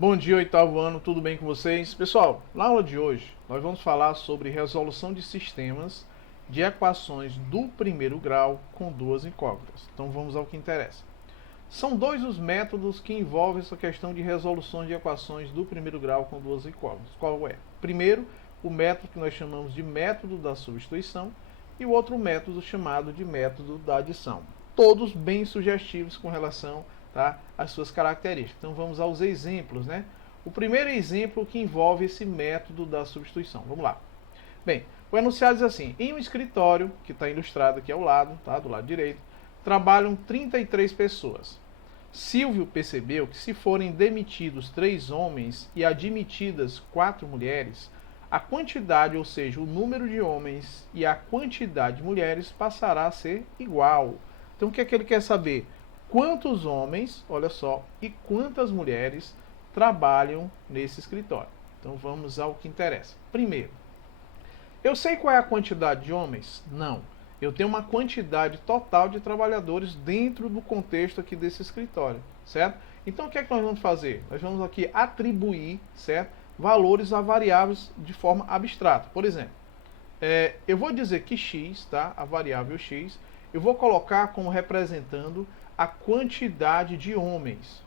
Bom dia, oitavo ano, tudo bem com vocês? Pessoal, na aula de hoje nós vamos falar sobre resolução de sistemas de equações do primeiro grau com duas incógnitas. Então vamos ao que interessa. São dois os métodos que envolvem essa questão de resoluções de equações do primeiro grau com duas incógnitas. Qual é? Primeiro, o método que nós chamamos de método da substituição e o outro método chamado de método da adição. Todos bem sugestivos com relação às suas características. Então vamos aos exemplos, né? O primeiro exemplo que envolve esse método da substituição. Vamos lá. Bem, o enunciado diz assim: em um escritório, que está ilustrado aqui ao lado, tá? Do lado direito, trabalham 33 pessoas. Silvio percebeu que se forem demitidos 3 homens e admitidas 4 mulheres, a quantidade, ou seja, o número de homens e a quantidade de mulheres passará a ser igual. Então o que é que ele quer saber? Quantos homens, olha só, e quantas mulheres trabalham nesse escritório. Então vamos ao que interessa. Primeiro, eu sei qual é a quantidade de homens? Não. Eu tenho uma quantidade total de trabalhadores dentro do contexto aqui desse escritório, certo? Então o que é que nós vamos fazer? Nós vamos aqui atribuir, certo, valores a variáveis de forma abstrata. Por exemplo, eu vou dizer que x, tá, a variável x, eu vou colocar como representando a quantidade de homens.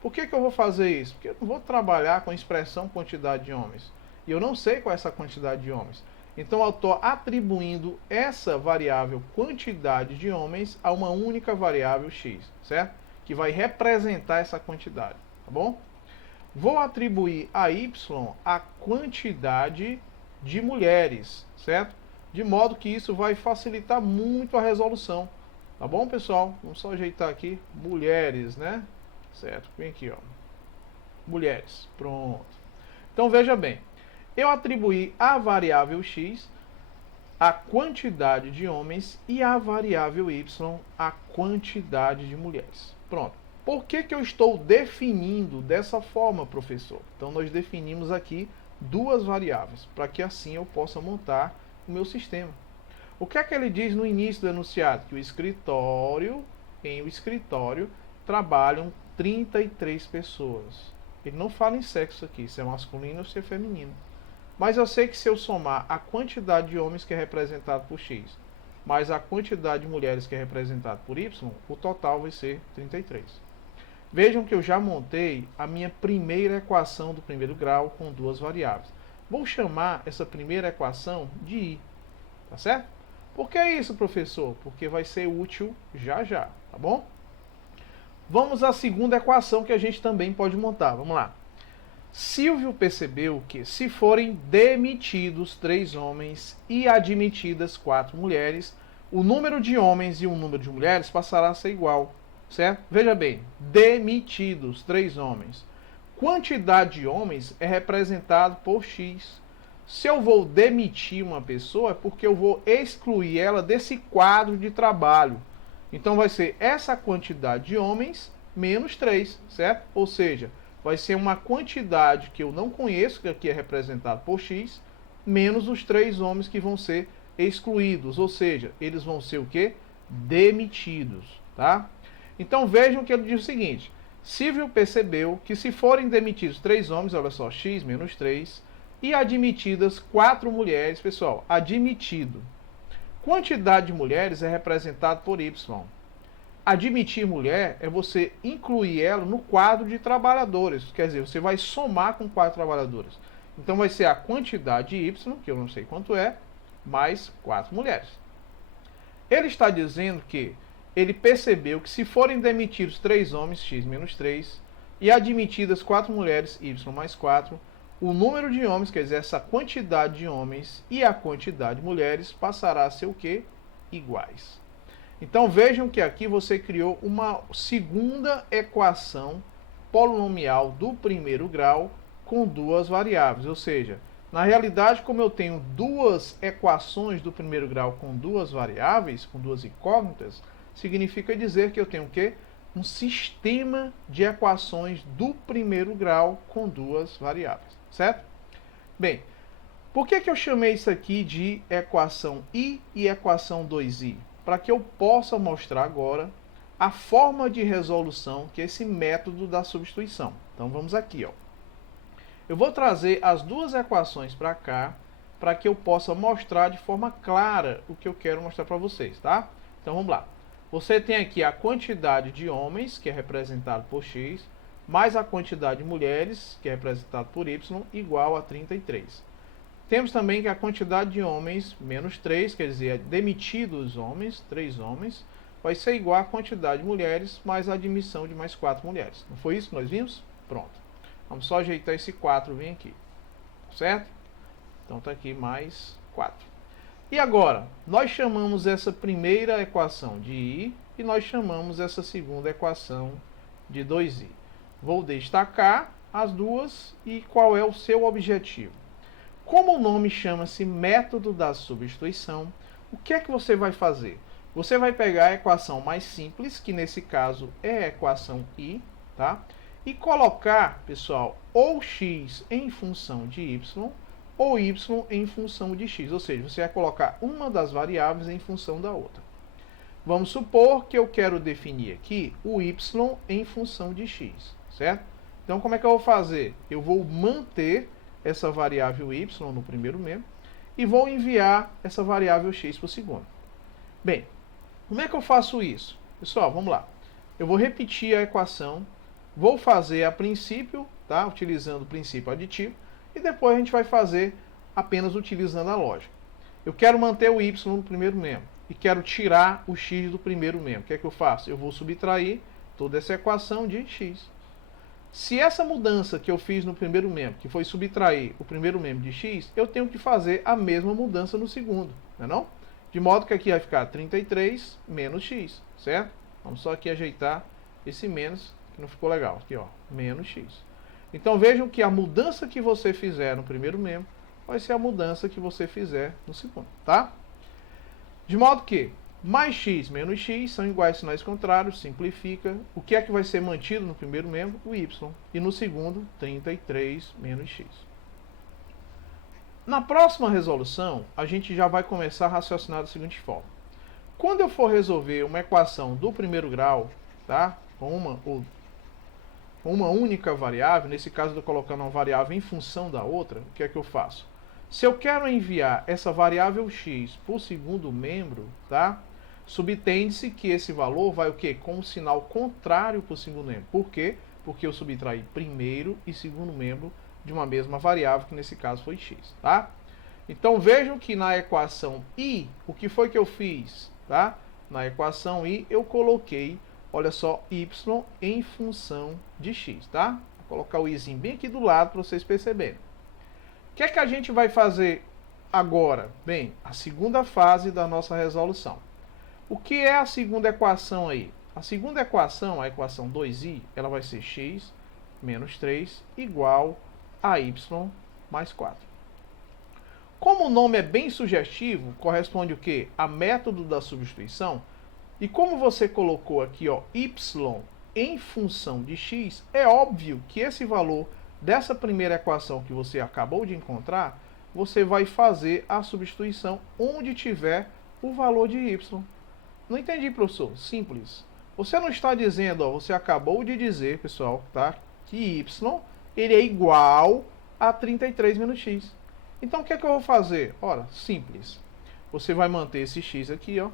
Por que eu vou fazer isso? Porque eu não vou trabalhar com a expressão quantidade de homens. E eu não sei qual é essa quantidade de homens. Então eu estou atribuindo essa variável quantidade de homens a uma única variável x, certo? Que vai representar essa quantidade, tá bom? Vou atribuir a y a quantidade de mulheres, certo? De modo que isso vai facilitar muito a resolução. Tá bom, pessoal? Vamos só ajeitar aqui. Mulheres, né? Certo, vem aqui, ó. Mulheres, pronto. Então veja bem, eu atribuí a variável x a quantidade de homens e a variável y a quantidade de mulheres. Pronto. Por que eu estou definindo dessa forma, professor? Então nós definimos aqui duas variáveis, para que assim eu possa montar o meu sistema. O que é que ele diz no início do enunciado? Que em o escritório trabalham 33 pessoas. Ele não fala em sexo aqui, se é masculino ou se é feminino. Mas eu sei que se eu somar a quantidade de homens que é representado por x, mais a quantidade de mulheres que é representado por y, o total vai ser 33. Vejam que eu já montei a minha primeira equação do primeiro grau com duas variáveis. Vou chamar essa primeira equação de i, tá certo? Por que isso, professor? Porque vai ser útil já já, tá bom? Vamos à segunda equação que a gente também pode montar. Vamos lá. Silvio percebeu que se forem demitidos 3 homens e admitidas 4 mulheres, o número de homens e o número de mulheres passará a ser igual, certo? Veja bem, demitidos 3 homens. Quantidade de homens é representado por x. Se eu vou demitir uma pessoa, é porque eu vou excluir ela desse quadro de trabalho. Então vai ser essa quantidade de homens menos 3, certo? Ou seja, vai ser uma quantidade que eu não conheço, que aqui é representado por x, menos os 3 homens que vão ser excluídos. Ou seja, eles vão ser o quê? Demitidos, tá? Então vejam que ele diz o seguinte: Silvio percebeu que se forem demitidos 3 homens, olha só, x menos 3, e admitidas 4 mulheres, pessoal, admitido. Quantidade de mulheres é representado por y. Admitir mulher é você incluir ela no quadro de trabalhadores. Quer dizer, você vai somar com 4 trabalhadores. Então vai ser a quantidade de y, que eu não sei quanto é, mais 4 mulheres. Ele está dizendo que ele percebeu que se forem demitidos 3 homens, x menos 3, e admitidas 4 mulheres, y mais 4, o número de homens, quer dizer, essa quantidade de homens e a quantidade de mulheres passará a ser o quê? Iguais. Então vejam que aqui você criou uma segunda equação polinomial do primeiro grau com duas variáveis. Ou seja, na realidade, como eu tenho duas equações do primeiro grau com duas variáveis, com duas incógnitas, significa dizer que eu tenho o quê? Um sistema de equações do primeiro grau com duas variáveis, certo? Bem, por que eu chamei isso aqui de equação I e equação 2i? Para que eu possa mostrar agora a forma de resolução, que é esse método da substituição. Então vamos aqui, ó. Eu vou trazer as duas equações para cá, para que eu possa mostrar de forma clara o que eu quero mostrar para vocês, tá? Então vamos lá. Você tem aqui a quantidade de homens, que é representado por x, mais a quantidade de mulheres, que é representado por y, igual a 33. Temos também que a quantidade de homens menos 3, quer dizer, demitidos homens, 3 homens, vai ser igual à quantidade de mulheres mais a admissão de mais 4 mulheres. Não foi isso que nós vimos? Pronto. Vamos só ajeitar esse 4, vem aqui. Certo? Então está aqui mais 4. E agora, nós chamamos essa primeira equação de I e nós chamamos essa segunda equação de 2I. Vou destacar as duas e qual é o seu objetivo. Como o nome chama-se método da substituição, o que é que você vai fazer? Você vai pegar a equação mais simples, que nesse caso é a equação I, tá? E colocar, pessoal, ou x em função de y, ou y em função de x. Ou seja, você vai colocar uma das variáveis em função da outra. Vamos supor que eu quero definir aqui o y em função de x, certo? Então, como é que eu vou fazer? Eu vou manter essa variável y no primeiro membro e vou enviar essa variável x para o segundo. Bem, como é que eu faço isso? Pessoal, vamos lá. Eu vou repetir a equação, vou fazer a princípio, tá? Utilizando o princípio aditivo, e depois a gente vai fazer apenas utilizando a lógica. Eu quero manter o y no primeiro membro e quero tirar o x do primeiro membro. O que é que eu faço? Eu vou subtrair toda essa equação de x. Se essa mudança que eu fiz no primeiro membro, que foi subtrair o primeiro membro de x, eu tenho que fazer a mesma mudança no segundo, não é não? De modo que aqui vai ficar 33 menos x, certo? Vamos só aqui ajeitar esse menos, que não ficou legal. Aqui, ó, menos x. Então vejam que a mudança que você fizer no primeiro membro vai ser a mudança que você fizer no segundo, tá? De modo que mais x menos x são iguais a sinais contrários, simplifica. O que é que vai ser mantido no primeiro membro? O y. E no segundo, 33 menos x. Na próxima resolução, a gente já vai começar a raciocinar da seguinte forma. Quando eu for resolver uma equação do primeiro grau, tá? Com uma única variável, nesse caso eu estou colocando uma variável em função da outra, o que é que eu faço? Se eu quero enviar essa variável x para o segundo membro, tá? Subtende-se que esse valor vai o quê? Com um sinal contrário para o segundo membro. Por quê? Porque eu subtraí primeiro e segundo membro de uma mesma variável, que nesse caso foi x, tá? Então vejam que na equação I, o que foi que eu fiz, tá? Na equação I eu coloquei, olha só, y em função de x, tá? Vou colocar o izinho bem aqui do lado para vocês perceberem. O que é que a gente vai fazer agora? Bem, a segunda fase da nossa resolução. O que é a segunda equação aí? A segunda equação, a equação 2i, ela vai ser x menos 3 igual a y mais 4. Como o nome é bem sugestivo, corresponde o quê? A método da substituição. E como você colocou aqui, ó, y em função de x, é óbvio que esse valor dessa primeira equação que você acabou de encontrar, você vai fazer a substituição onde tiver o valor de y. Não entendi, professor? Simples. Você não está dizendo, ó, você acabou de dizer, pessoal, tá, que y ele é igual a 33 menos x. Então o que é que eu vou fazer? Ora, simples. Você vai manter esse x aqui, ó,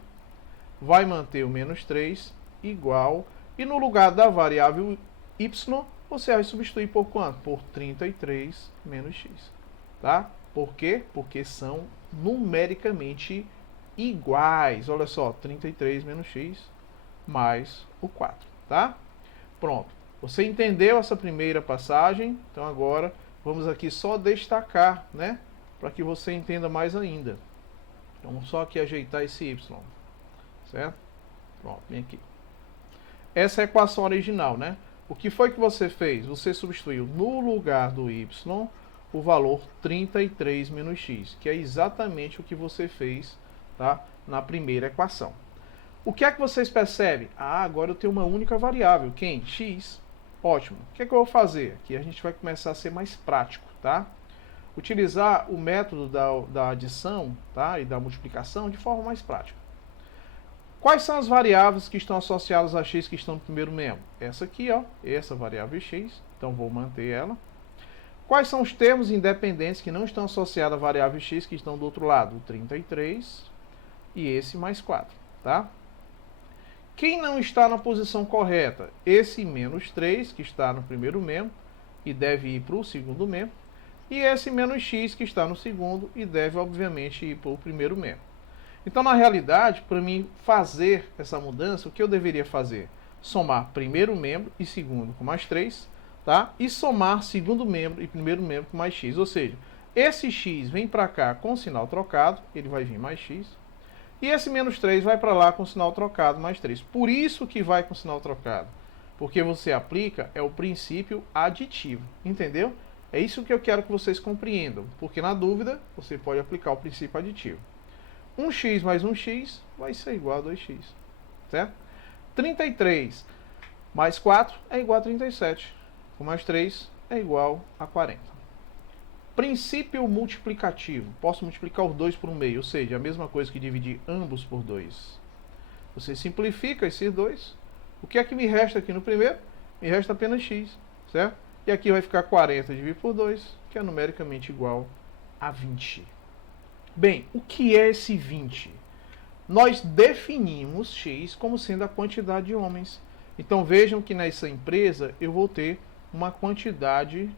vai manter o menos 3 igual, e no lugar da variável y, você vai substituir por quanto? Por 33 menos x. Tá? Por quê? Porque são numericamente iguais. Olha só, 33 menos x mais o 4. Tá? Pronto. Você entendeu essa primeira passagem? Então agora vamos aqui só destacar, né? Para que você entenda mais ainda. Então vamos só aqui ajeitar esse y. Certo? Pronto, vem aqui. Essa é a equação original, né? O que foi que você fez? Você substituiu no lugar do y o valor 33 menos x, que é exatamente o que você fez, tá, na primeira equação. O que é que vocês percebem? Ah, agora eu tenho uma única variável. Quem? X. Ótimo. O que é que eu vou fazer? Aqui a gente vai começar a ser mais prático, tá? Utilizar o método da adição, tá, e da multiplicação de forma mais prática. Quais são as variáveis que estão associadas a x que estão no primeiro membro? Essa aqui, ó, essa variável x, então vou manter ela. Quais são os termos independentes que não estão associados à variável x que estão do outro lado? O 33 e esse mais 4, tá? Quem não está na posição correta? Esse menos 3, que está no primeiro membro e deve ir para o segundo membro. E esse menos x, que está no segundo e deve, obviamente, ir para o primeiro membro. Então, na realidade, para mim fazer essa mudança, o que eu deveria fazer? Somar primeiro membro e segundo com mais 3, tá? E somar segundo membro e primeiro membro com mais x. Ou seja, esse x vem para cá com o sinal trocado, ele vai vir mais x. E esse menos 3 vai para lá com o sinal trocado, mais 3. Por isso que vai com o sinal trocado. Porque você aplica o princípio aditivo. Entendeu? É isso que eu quero que vocês compreendam. Porque na dúvida, você pode aplicar o princípio aditivo. 1x mais 1x vai ser igual a 2x. Certo? 33 mais 4 é igual a 37. Com mais 3 é igual a 40. Princípio multiplicativo. Posso multiplicar os dois por um meio, ou seja, a mesma coisa que dividir ambos por 2. Você simplifica esses dois. O que é que me resta aqui no primeiro? Me resta apenas x, certo? E aqui vai ficar 40 dividido por 2, que é numericamente igual a 20. Bem, o que é esse 20? Nós definimos x como sendo a quantidade de homens. Então vejam que nessa empresa eu vou ter uma quantidade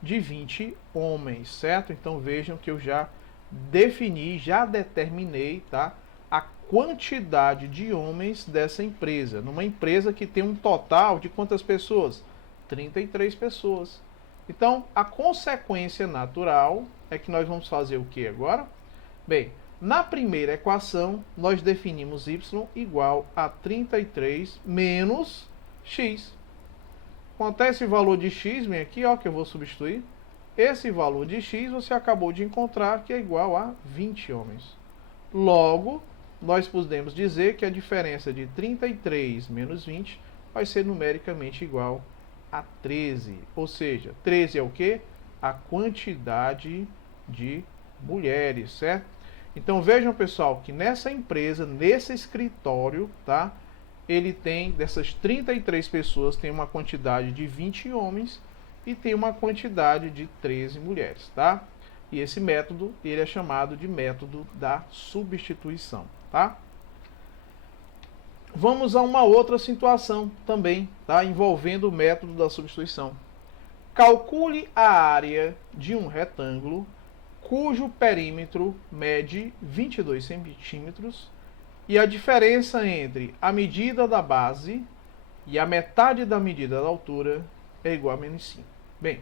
de 20 homens, certo? Então vejam que eu já defini, já determinei, tá, a quantidade de homens dessa empresa. Numa empresa que tem um total de quantas pessoas? 33 pessoas. Então, a consequência natural é que nós vamos fazer o que agora? Bem, na primeira equação, nós definimos y igual a 33 menos x. Quanto é esse valor de x? Vem aqui, ó, que eu vou substituir. Esse valor de x você acabou de encontrar, que é igual a 20 homens. Logo, nós podemos dizer que a diferença de 33 menos 20 vai ser numericamente igual a 13. Ou seja, 13 é o quê? A quantidade de mulheres, certo? Então vejam, pessoal, que nessa empresa, nesse escritório, tá? Ele tem, dessas 33 pessoas, tem uma quantidade de 20 homens e tem uma quantidade de 13 mulheres, tá? E esse método, ele é chamado de método da substituição, tá? Vamos a uma outra situação também, tá? Envolvendo o método da substituição. Calcule a área de um retângulo cujo perímetro mede 22 centímetros e a diferença entre a medida da base e a metade da medida da altura é igual a menos 5. Bem,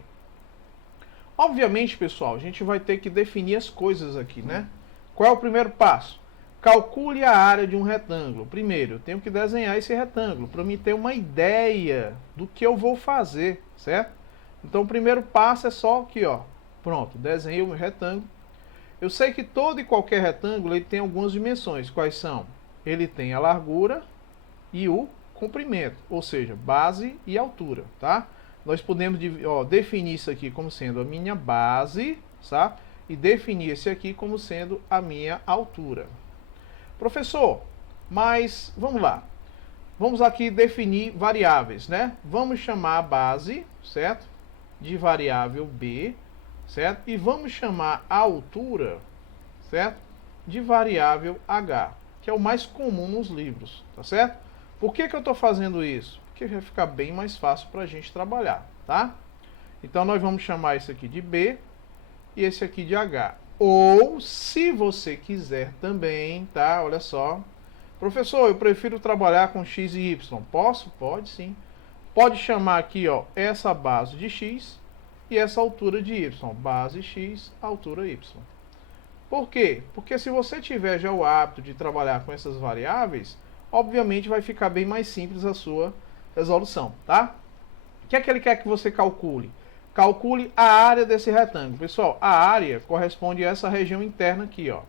obviamente, pessoal, a gente vai ter que definir as coisas aqui, né? Qual é o primeiro passo? Calcule a área de um retângulo. Primeiro, eu tenho que desenhar esse retângulo para me ter uma ideia do que eu vou fazer, certo? Então, o primeiro passo é só aqui, ó. Pronto, desenhei o meu retângulo. Eu sei que todo e qualquer retângulo ele tem algumas dimensões. Quais são? Ele tem a largura e o comprimento, ou seja, base e altura, tá? Nós podemos definir isso aqui como sendo a minha base, tá? E definir esse aqui como sendo a minha altura. Professor, mas vamos lá. Vamos aqui definir variáveis, né? Vamos chamar a base, certo? De variável b, certo? E vamos chamar a altura, certo? De variável h, que é o mais comum nos livros, tá certo? Por que eu estou fazendo isso? Porque vai ficar bem mais fácil para a gente trabalhar, tá? Então nós vamos chamar esse aqui de b e esse aqui de h. Ou, se você quiser também, tá? Olha só. Professor, eu prefiro trabalhar com x e y. Posso? Pode sim. Pode chamar aqui, ó, essa base de x e essa altura de y. Base x, altura y. Por quê? Porque se você tiver já o hábito de trabalhar com essas variáveis, obviamente vai ficar bem mais simples a sua resolução, tá? O que é que ele quer que você calcule? Calcule a área desse retângulo. Pessoal, a área corresponde a essa região interna aqui, ó.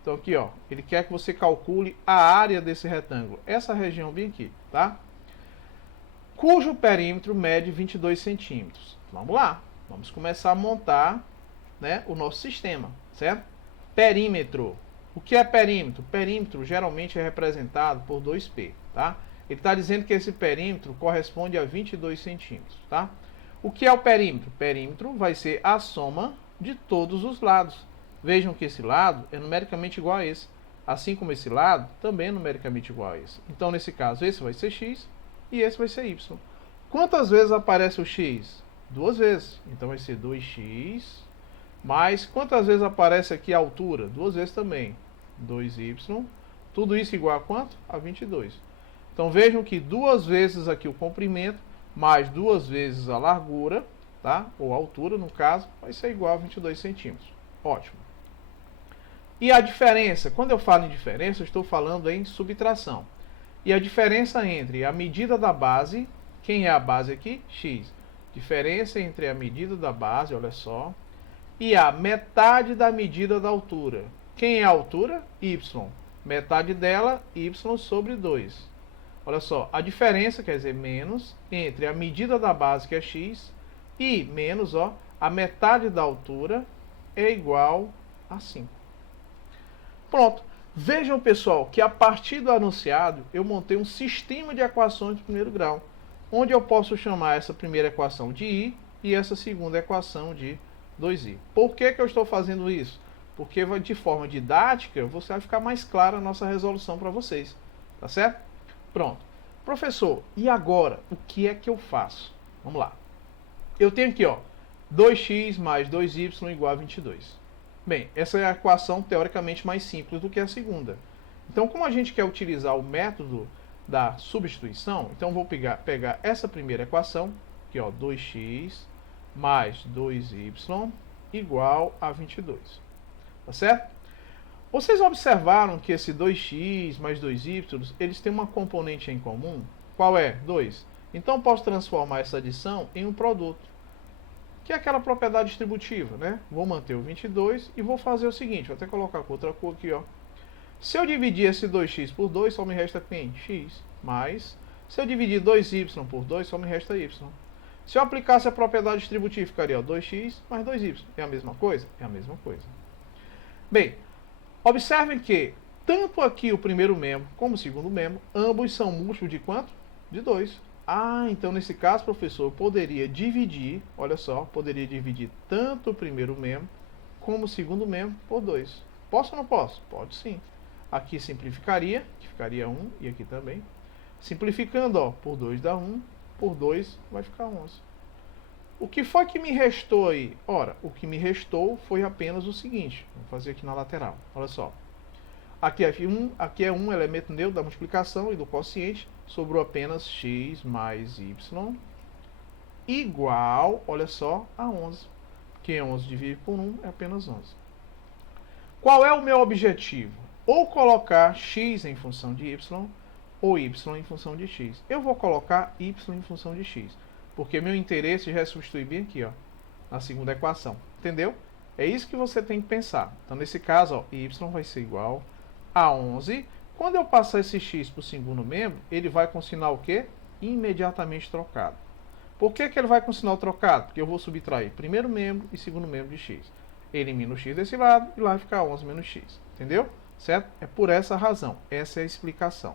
Então aqui, ó, ele quer que você calcule a área desse retângulo. Essa região bem aqui, tá? Cujo perímetro mede 22 centímetros. Vamos lá. Vamos começar a montar, né, o nosso sistema, certo? Perímetro. O que é perímetro? Perímetro geralmente é representado por 2π, tá? Ele está dizendo que esse perímetro corresponde a 22 centímetros, tá? O que é o perímetro? Perímetro vai ser a soma de todos os lados. Vejam que esse lado é numericamente igual a esse, assim como esse lado também é numericamente igual a esse. Então, nesse caso, esse vai ser x e esse vai ser y. Quantas vezes aparece o x? 2 vezes. Então, vai ser 2x mais quantas vezes aparece aqui a altura? 2 vezes também. 2y. Tudo isso igual a quanto? A 22. Então, vejam que 2 vezes aqui o comprimento mais 2 vezes a largura, tá? Ou a altura, no caso, vai ser igual a 22 centímetros. Ótimo. E a diferença? Quando eu falo em diferença, eu estou falando em subtração. E a diferença entre a medida da base, quem é a base aqui? X. Diferença entre a medida da base, olha só, e a metade da medida da altura. Quem é a altura? Y. Metade dela, y sobre 2. Olha só, a diferença, quer dizer, menos, entre a medida da base, que é x, e menos, ó, a metade da altura é igual a 5. Pronto. Vejam, pessoal, que a partir do anunciado, eu montei um sistema de equações de primeiro grau, onde eu posso chamar essa primeira equação de i e essa segunda equação de 2i. Por que eu estou fazendo isso? Porque de forma didática, você vai ficar mais clara a nossa resolução para vocês. Tá certo? Pronto. Professor, e agora? O que é que eu faço? Vamos lá. Eu tenho aqui, ó, 2x mais 2y igual a 22. Bem, essa é a equação teoricamente mais simples do que a segunda. Então, como a gente quer utilizar o método da substituição, então vou pegar essa primeira equação, aqui, ó, 2x mais 2y igual a 22. Tá certo? Vocês observaram que esse 2x mais 2y, eles têm uma componente em comum? Qual é? 2. Então, posso transformar essa adição em um produto, que é aquela propriedade distributiva, né? Vou manter o 22 e vou fazer o seguinte, vou até colocar com outra cor aqui, ó. Se eu dividir esse 2x por 2, só me resta quem? X. Mais, se eu dividir 2y por 2, só me resta y. Se eu aplicasse a propriedade distributiva, ficaria, ó, 2x mais 2y. É a mesma coisa? É a mesma coisa. Bem, observem que tanto aqui o primeiro membro como o segundo membro, ambos são múltiplos de quanto? De 2. Ah, então nesse caso, professor, eu poderia dividir, olha só, poderia dividir tanto o primeiro membro como o segundo membro por 2. Posso ou não posso? Pode sim. Aqui simplificaria, que ficaria 1, e aqui também. Simplificando, ó, por 2 dá 1, por 2 vai ficar 11. O que foi que me restou aí? Ora, o que me restou foi apenas o seguinte. Vou fazer aqui na lateral. Olha só. Aqui é 1 elemento neutro da multiplicação e do quociente. Sobrou apenas x mais y igual, olha só, a 11. Que 11 dividido por 1 é apenas 11. Qual é o meu objetivo? Ou colocar x em função de y, ou y em função de x. Eu vou colocar y em função de x, porque meu interesse já é substituir bem aqui, ó, na segunda equação. Entendeu? É isso que você tem que pensar. Então, nesse caso, ó, y vai ser igual a 11. Quando eu passar esse x para o segundo membro, ele vai com sinal o quê? Imediatamente trocado. Por que ele vai com sinal trocado? Porque eu vou subtrair primeiro membro e segundo membro de x. Elimino o x desse lado e lá vai ficar 11 menos x. Entendeu? Certo? É por essa razão. Essa é a explicação.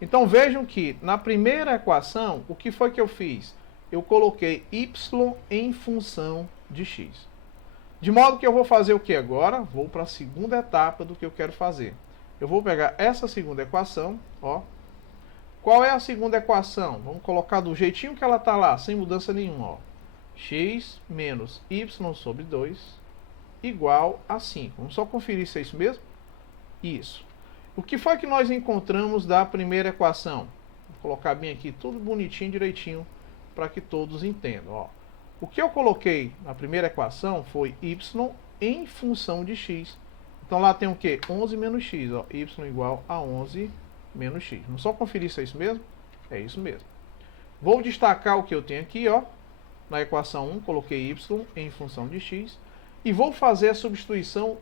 Então vejam que na primeira equação, o que foi que eu fiz? Eu coloquei y em função de x. De modo que eu vou fazer o que agora? Vou para a segunda etapa do que eu quero fazer. Eu vou pegar essa segunda equação, ó. Qual é a segunda equação? Vamos colocar do jeitinho que ela está lá, sem mudança nenhuma, ó. X menos y sobre 2 igual a 5. Vamos só conferir se é isso mesmo? Isso. O que foi que nós encontramos da primeira equação? Vou colocar bem aqui, tudo bonitinho, direitinho, para que todos entendam, ó. O que eu coloquei na primeira equação foi y em função de x. Então lá tem o quê? 11 menos x, ó, y igual a 11 menos x. Vamos só conferir se é isso mesmo? É isso mesmo. Vou destacar o que eu tenho aqui, ó. Na equação 1, coloquei y em função de x. E vou fazer a substituição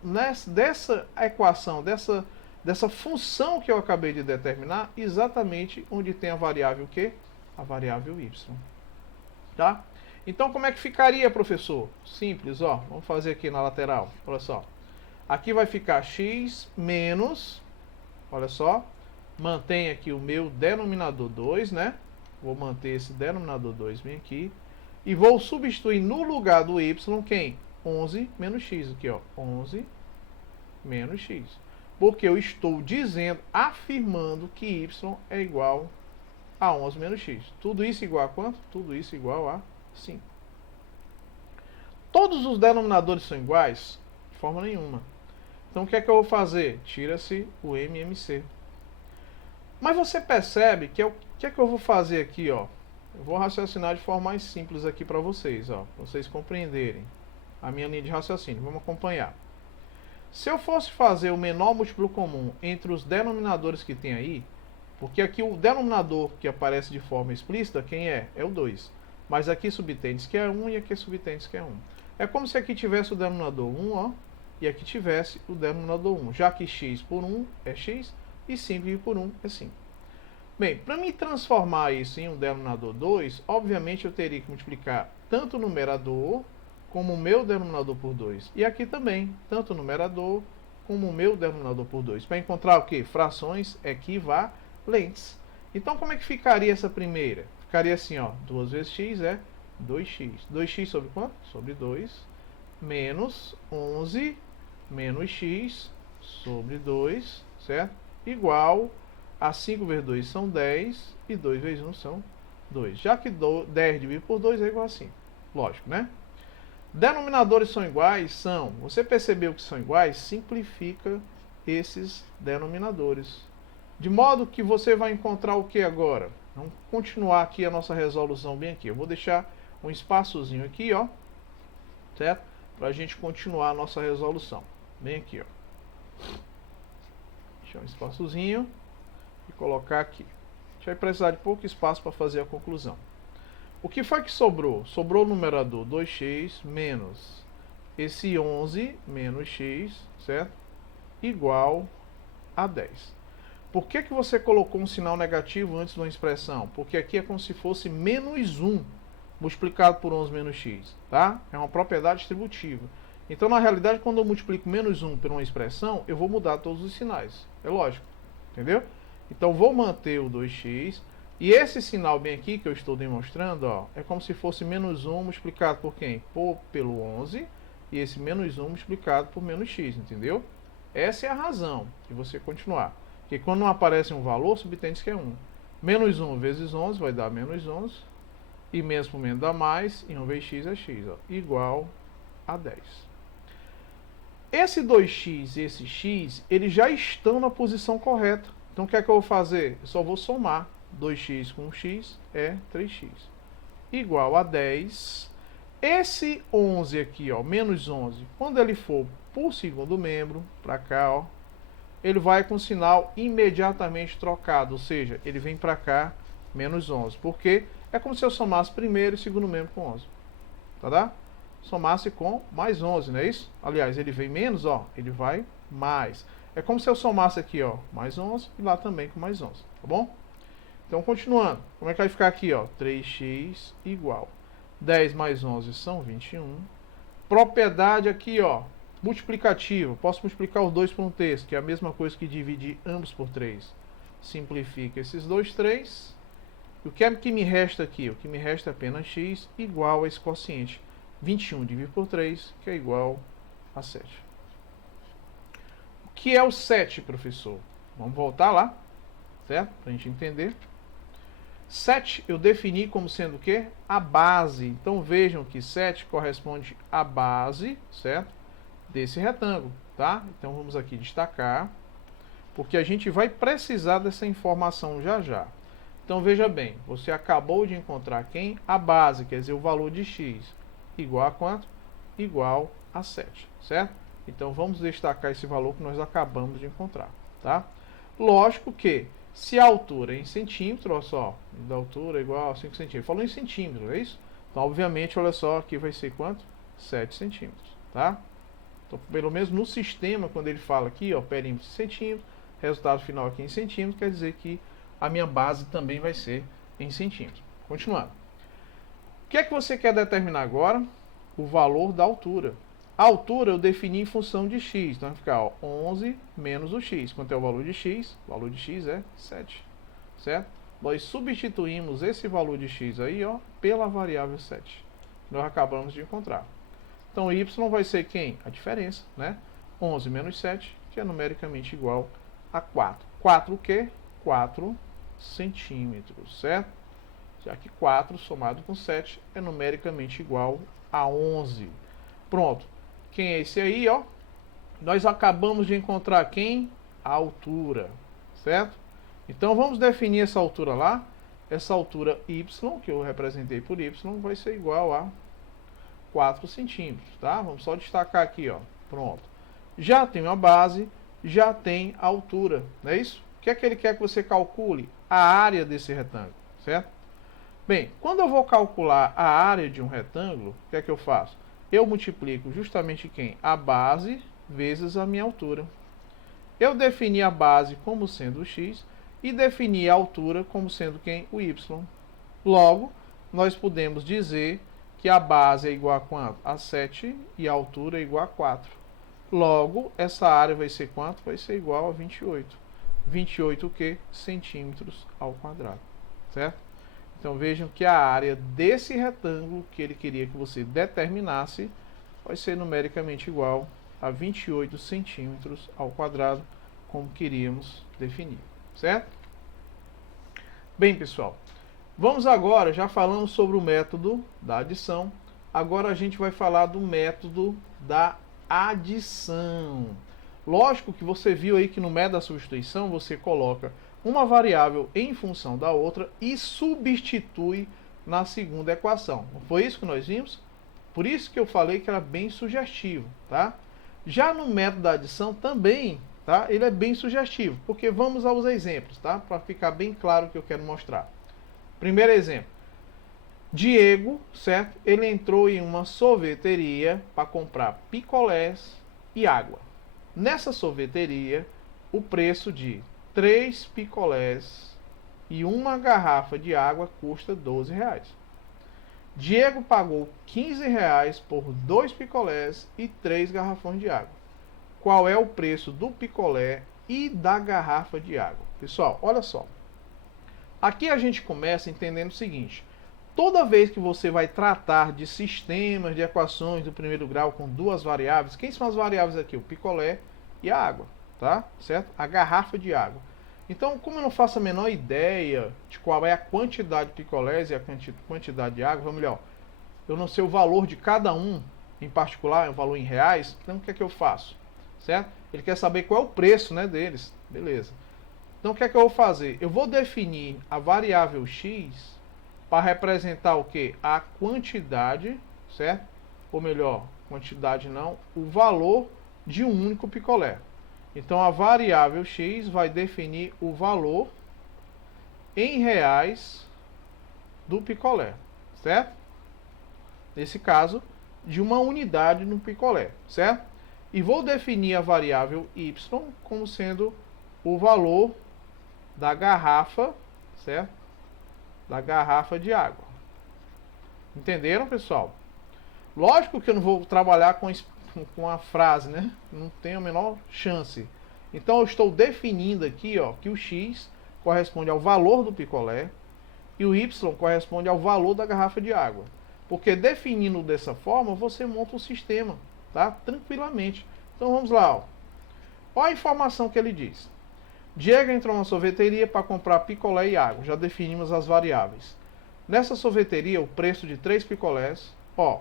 dessa equação, dessa função que eu acabei de determinar, exatamente onde tem a variável o quê? A variável y. Tá? Então como é que ficaria, professor? Simples, ó. Vamos fazer aqui na lateral. Olha só. Aqui vai ficar x menos, olha só, mantém aqui o meu denominador 2, né? Vou manter esse denominador 2 bem aqui. E vou substituir no lugar do y quem? 11 menos x aqui, ó. 11 menos x. Porque eu estou dizendo, afirmando que y é igual a 11 menos x. Tudo isso igual a quanto? Tudo isso igual a 5. Todos os denominadores são iguais? De forma nenhuma. Então o que é que eu vou fazer? Tira-se o MMC. Mas você percebe que o que é que eu vou fazer aqui, ó? Eu vou raciocinar de forma mais simples aqui para vocês, ó, para vocês compreenderem a minha linha de raciocínio. Vamos acompanhar. Se eu fosse fazer o menor múltiplo comum entre os denominadores que tem aí, porque aqui o denominador que aparece de forma explícita, quem é? É o 2. Mas aqui subtende que é 1 e aqui subtende que é 1. É como se aqui tivesse o denominador 1, ó, e aqui tivesse o denominador 1, já que x por 1 é x e 5 por 1 é 5. Bem, para me transformar isso em um denominador 2, obviamente eu teria que multiplicar tanto o numerador como o meu denominador por 2. E aqui também, tanto o numerador como o meu denominador por 2. Para encontrar o quê? Frações equivalentes. Então, como é que ficaria essa primeira? Ficaria assim, ó, 2 vezes x é 2x. 2x sobre quanto? Sobre 2, menos 11 menos x sobre 2, certo? Igual a 5 vezes 2 são 10 e 2 vezes 1 são 2. Já que 10 dividido por 2 é igual a 5. Lógico, né? Denominadores são iguais? São. Você percebeu que são iguais? Simplifica esses denominadores. De modo que você vai encontrar o que agora? Vamos continuar aqui a nossa resolução bem aqui. Eu vou deixar um espaçozinho aqui, ó, certo? Para a gente continuar a nossa resolução. Bem aqui, ó. Deixar um espaçozinho e colocar aqui. A gente vai precisar de pouco espaço para fazer a conclusão. O que foi que sobrou? Sobrou o numerador 2x menos esse 11 menos x, certo? Igual a 10. Por que você colocou um sinal negativo antes de uma expressão? Porque aqui é como se fosse menos 1 multiplicado por 11 menos x, tá? É uma propriedade distributiva. Então, na realidade, quando eu multiplico menos 1 por uma expressão, eu vou mudar todos os sinais. É lógico, entendeu? Então, vou manter o 2x. E esse sinal bem aqui que eu estou demonstrando, ó, é como se fosse menos 1 multiplicado por quem? Pelo 11. E esse menos 1 multiplicado por menos x, entendeu? Essa é a razão de você continuar. Porque quando não aparece um valor, subtende que é 1. Menos 1 vezes 11 vai dar menos 11. E menos por menos dá mais. E 1 vezes x é x, ó, igual a 10. Esse 2x e esse x, eles já estão na posição correta. Então o que é que eu vou fazer? Eu só vou somar. 2x com x é 3x. Igual a 10. Esse 11 aqui, ó, menos 11, quando ele for por segundo membro, para cá, ó, ele vai com o sinal imediatamente trocado. Ou seja, ele vem para cá, menos 11. Porque é como se eu somasse primeiro e segundo membro com 11. Tá? Somasse com mais 11, não é isso? Aliás, ele vem menos, ó, ele vai mais. É como se eu somasse aqui, ó, mais 11 e lá também com mais 11, tá bom? Então, continuando, como é que vai ficar aqui, ó? 3x igual 10 mais 11 são 21. Propriedade aqui, ó, multiplicativa. Posso multiplicar os dois por um terço, que é a mesma coisa que dividir ambos por 3. Simplifica esses dois 3. E o que é que me resta aqui? O que me resta é apenas x igual a esse quociente. 21 dividido por 3, que é igual a 7. O que é o 7, professor? Vamos voltar lá, certo? Para a gente entender. 7 eu defini como sendo o quê? A base. Então vejam que 7 corresponde à base, certo? Desse retângulo, tá? Então vamos aqui destacar, porque a gente vai precisar dessa informação já já. Então veja bem, você acabou de encontrar quem? A base, quer dizer, o valor de x. Igual a quanto? Igual a 7, certo? Então vamos destacar esse valor que nós acabamos de encontrar, tá? Lógico que se a altura é em centímetros, olha só, da altura é igual a 5 centímetros. Falou em centímetros, é isso? Então, obviamente, olha só, aqui vai ser quanto? 7 centímetros, tá? Então, pelo menos no sistema, quando ele fala aqui, ó, perímetro em centímetros, resultado final aqui em centímetros, quer dizer que a minha base também vai ser em centímetros. Continuando. O que é que você quer determinar agora? O valor da altura. A altura eu defini em função de x. Então vai ficar, ó, 11 menos o x. Quanto é o valor de x? O valor de x é 7. Certo? Nós substituímos esse valor de x aí, ó, pela variável 7. Nós acabamos de encontrar. Então, y vai ser quem? A diferença, né? 11 menos 7, que é numericamente igual a 4. 4 o quê? 4 centímetros, certo? Já que 4 somado com 7 é numericamente igual a 11. Pronto. Quem é esse aí, ó? Nós acabamos de encontrar quem? A altura, certo? Então, vamos definir essa altura lá. Essa altura y, que eu representei por y, vai ser igual a 4 centímetros, tá? Vamos só destacar aqui, ó. Pronto. Já tem a base, já tem a altura, não é isso? O que é que ele quer que você calcule? A área desse retângulo, certo? Bem, quando eu vou calcular a área de um retângulo, o que é que eu faço? Eu multiplico justamente quem? A base vezes a minha altura. Eu defini a base como sendo o x e defini a altura como sendo quem? O y. Logo, nós podemos dizer que a base é igual a quanto? A 7 e a altura é igual a 4. Logo, essa área vai ser quanto? Vai ser igual a 28. 28 o quê? Centímetros ao quadrado. Certo? Então vejam que a área desse retângulo que ele queria que você determinasse vai ser numericamente igual a 28 centímetros ao quadrado, como queríamos definir. Certo? Bem, pessoal, vamos agora, já falamos sobre o método da adição, agora a gente vai falar do método da adição. Lógico que você viu aí que no método da substituição você coloca uma variável em função da outra e substitui na segunda equação. Não foi isso que nós vimos? Por isso que eu falei que era bem sugestivo, tá? Já no método da adição também, tá? Ele é bem sugestivo, porque vamos aos exemplos, tá? Para ficar bem claro o que eu quero mostrar. Primeiro exemplo. Diego, certo? Ele entrou em uma sorveteria para comprar picolés e água. Nessa sorveteria, o preço de 3 picolés e uma garrafa de água custa R$12. Diego pagou R$15 por 2 picolés e 3 garrafões de água. Qual é o preço do picolé e da garrafa de água? Pessoal, olha só. Aqui a gente começa entendendo o seguinte. Toda vez que você vai tratar de sistemas de equações do primeiro grau com duas variáveis, quem são as variáveis aqui? O picolé e a água, tá? Certo? A garrafa de água. Então, como eu não faço a menor ideia de qual é a quantidade de picolés e a quantidade de água, vamos melhor, eu não sei o valor de cada um em particular, o valor em reais, então o que é que eu faço? Certo? Ele quer saber qual é o preço, né, deles. Beleza. Então, o que é que eu vou fazer? Eu vou definir a variável x para representar o que? A quantidade, certo? Ou melhor, quantidade não, o valor de um único picolé. Então, a variável x vai definir o valor em reais do picolé, certo? Nesse caso, de uma unidade no picolé, certo? E vou definir a variável y como sendo o valor da garrafa, certo? Da garrafa de água. Entenderam, pessoal? Lógico que eu não vou trabalhar com a frase, né? Não tenho a menor chance. Então eu estou definindo aqui, ó, que o x corresponde ao valor do picolé e o y corresponde ao valor da garrafa de água. Porque definindo dessa forma, você monta um sistema, tá? Tranquilamente. Então vamos lá, ó. Olha a informação que ele diz. Diego entrou na sorveteria para comprar picolé e água. Já definimos as variáveis. Nessa sorveteria, o preço de 3 picolés, ó,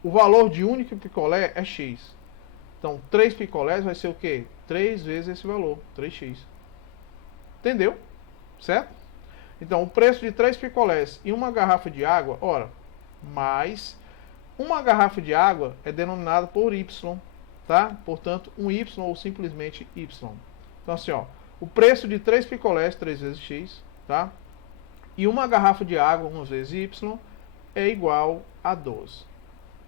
o valor de único picolé é x. Então, 3 picolés vai ser o quê? 3 vezes esse valor, 3x. Entendeu? Certo? Então, o preço de 3 picolés e uma garrafa de água, ora, mais uma garrafa de água é denominada por y, tá? Portanto, um y ou simplesmente y. Então, assim, ó, o preço de 3 picolés, 3 vezes x, tá? E uma garrafa de água, 1 vezes y, é igual a 12.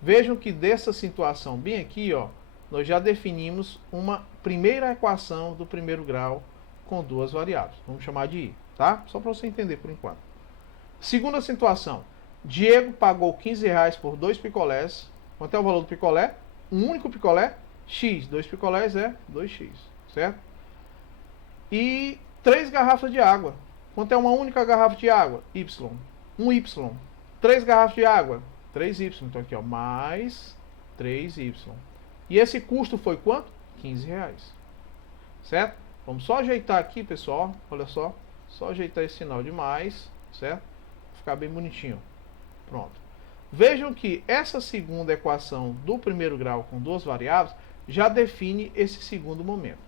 Vejam que dessa situação bem aqui, ó, nós já definimos uma primeira equação do primeiro grau com duas variáveis. Vamos chamar de i, tá? Só para você entender por enquanto. Segunda situação. Diego pagou R$15 por 2 picolés. Quanto é o valor do picolé? Um único picolé, x. 2 picolés é 2x, certo? E 3 garrafas de água. Quanto é uma única garrafa de água? Y. 1y. 3 garrafas de água? 3y. Então aqui, ó, mais 3y. E esse custo foi quanto? R$15. Certo? Vamos só ajeitar aqui, pessoal. Olha só. Só ajeitar esse sinal de mais, certo? Vai ficar bem bonitinho. Pronto. Vejam que essa segunda equação do primeiro grau com duas variáveis já define esse segundo momento.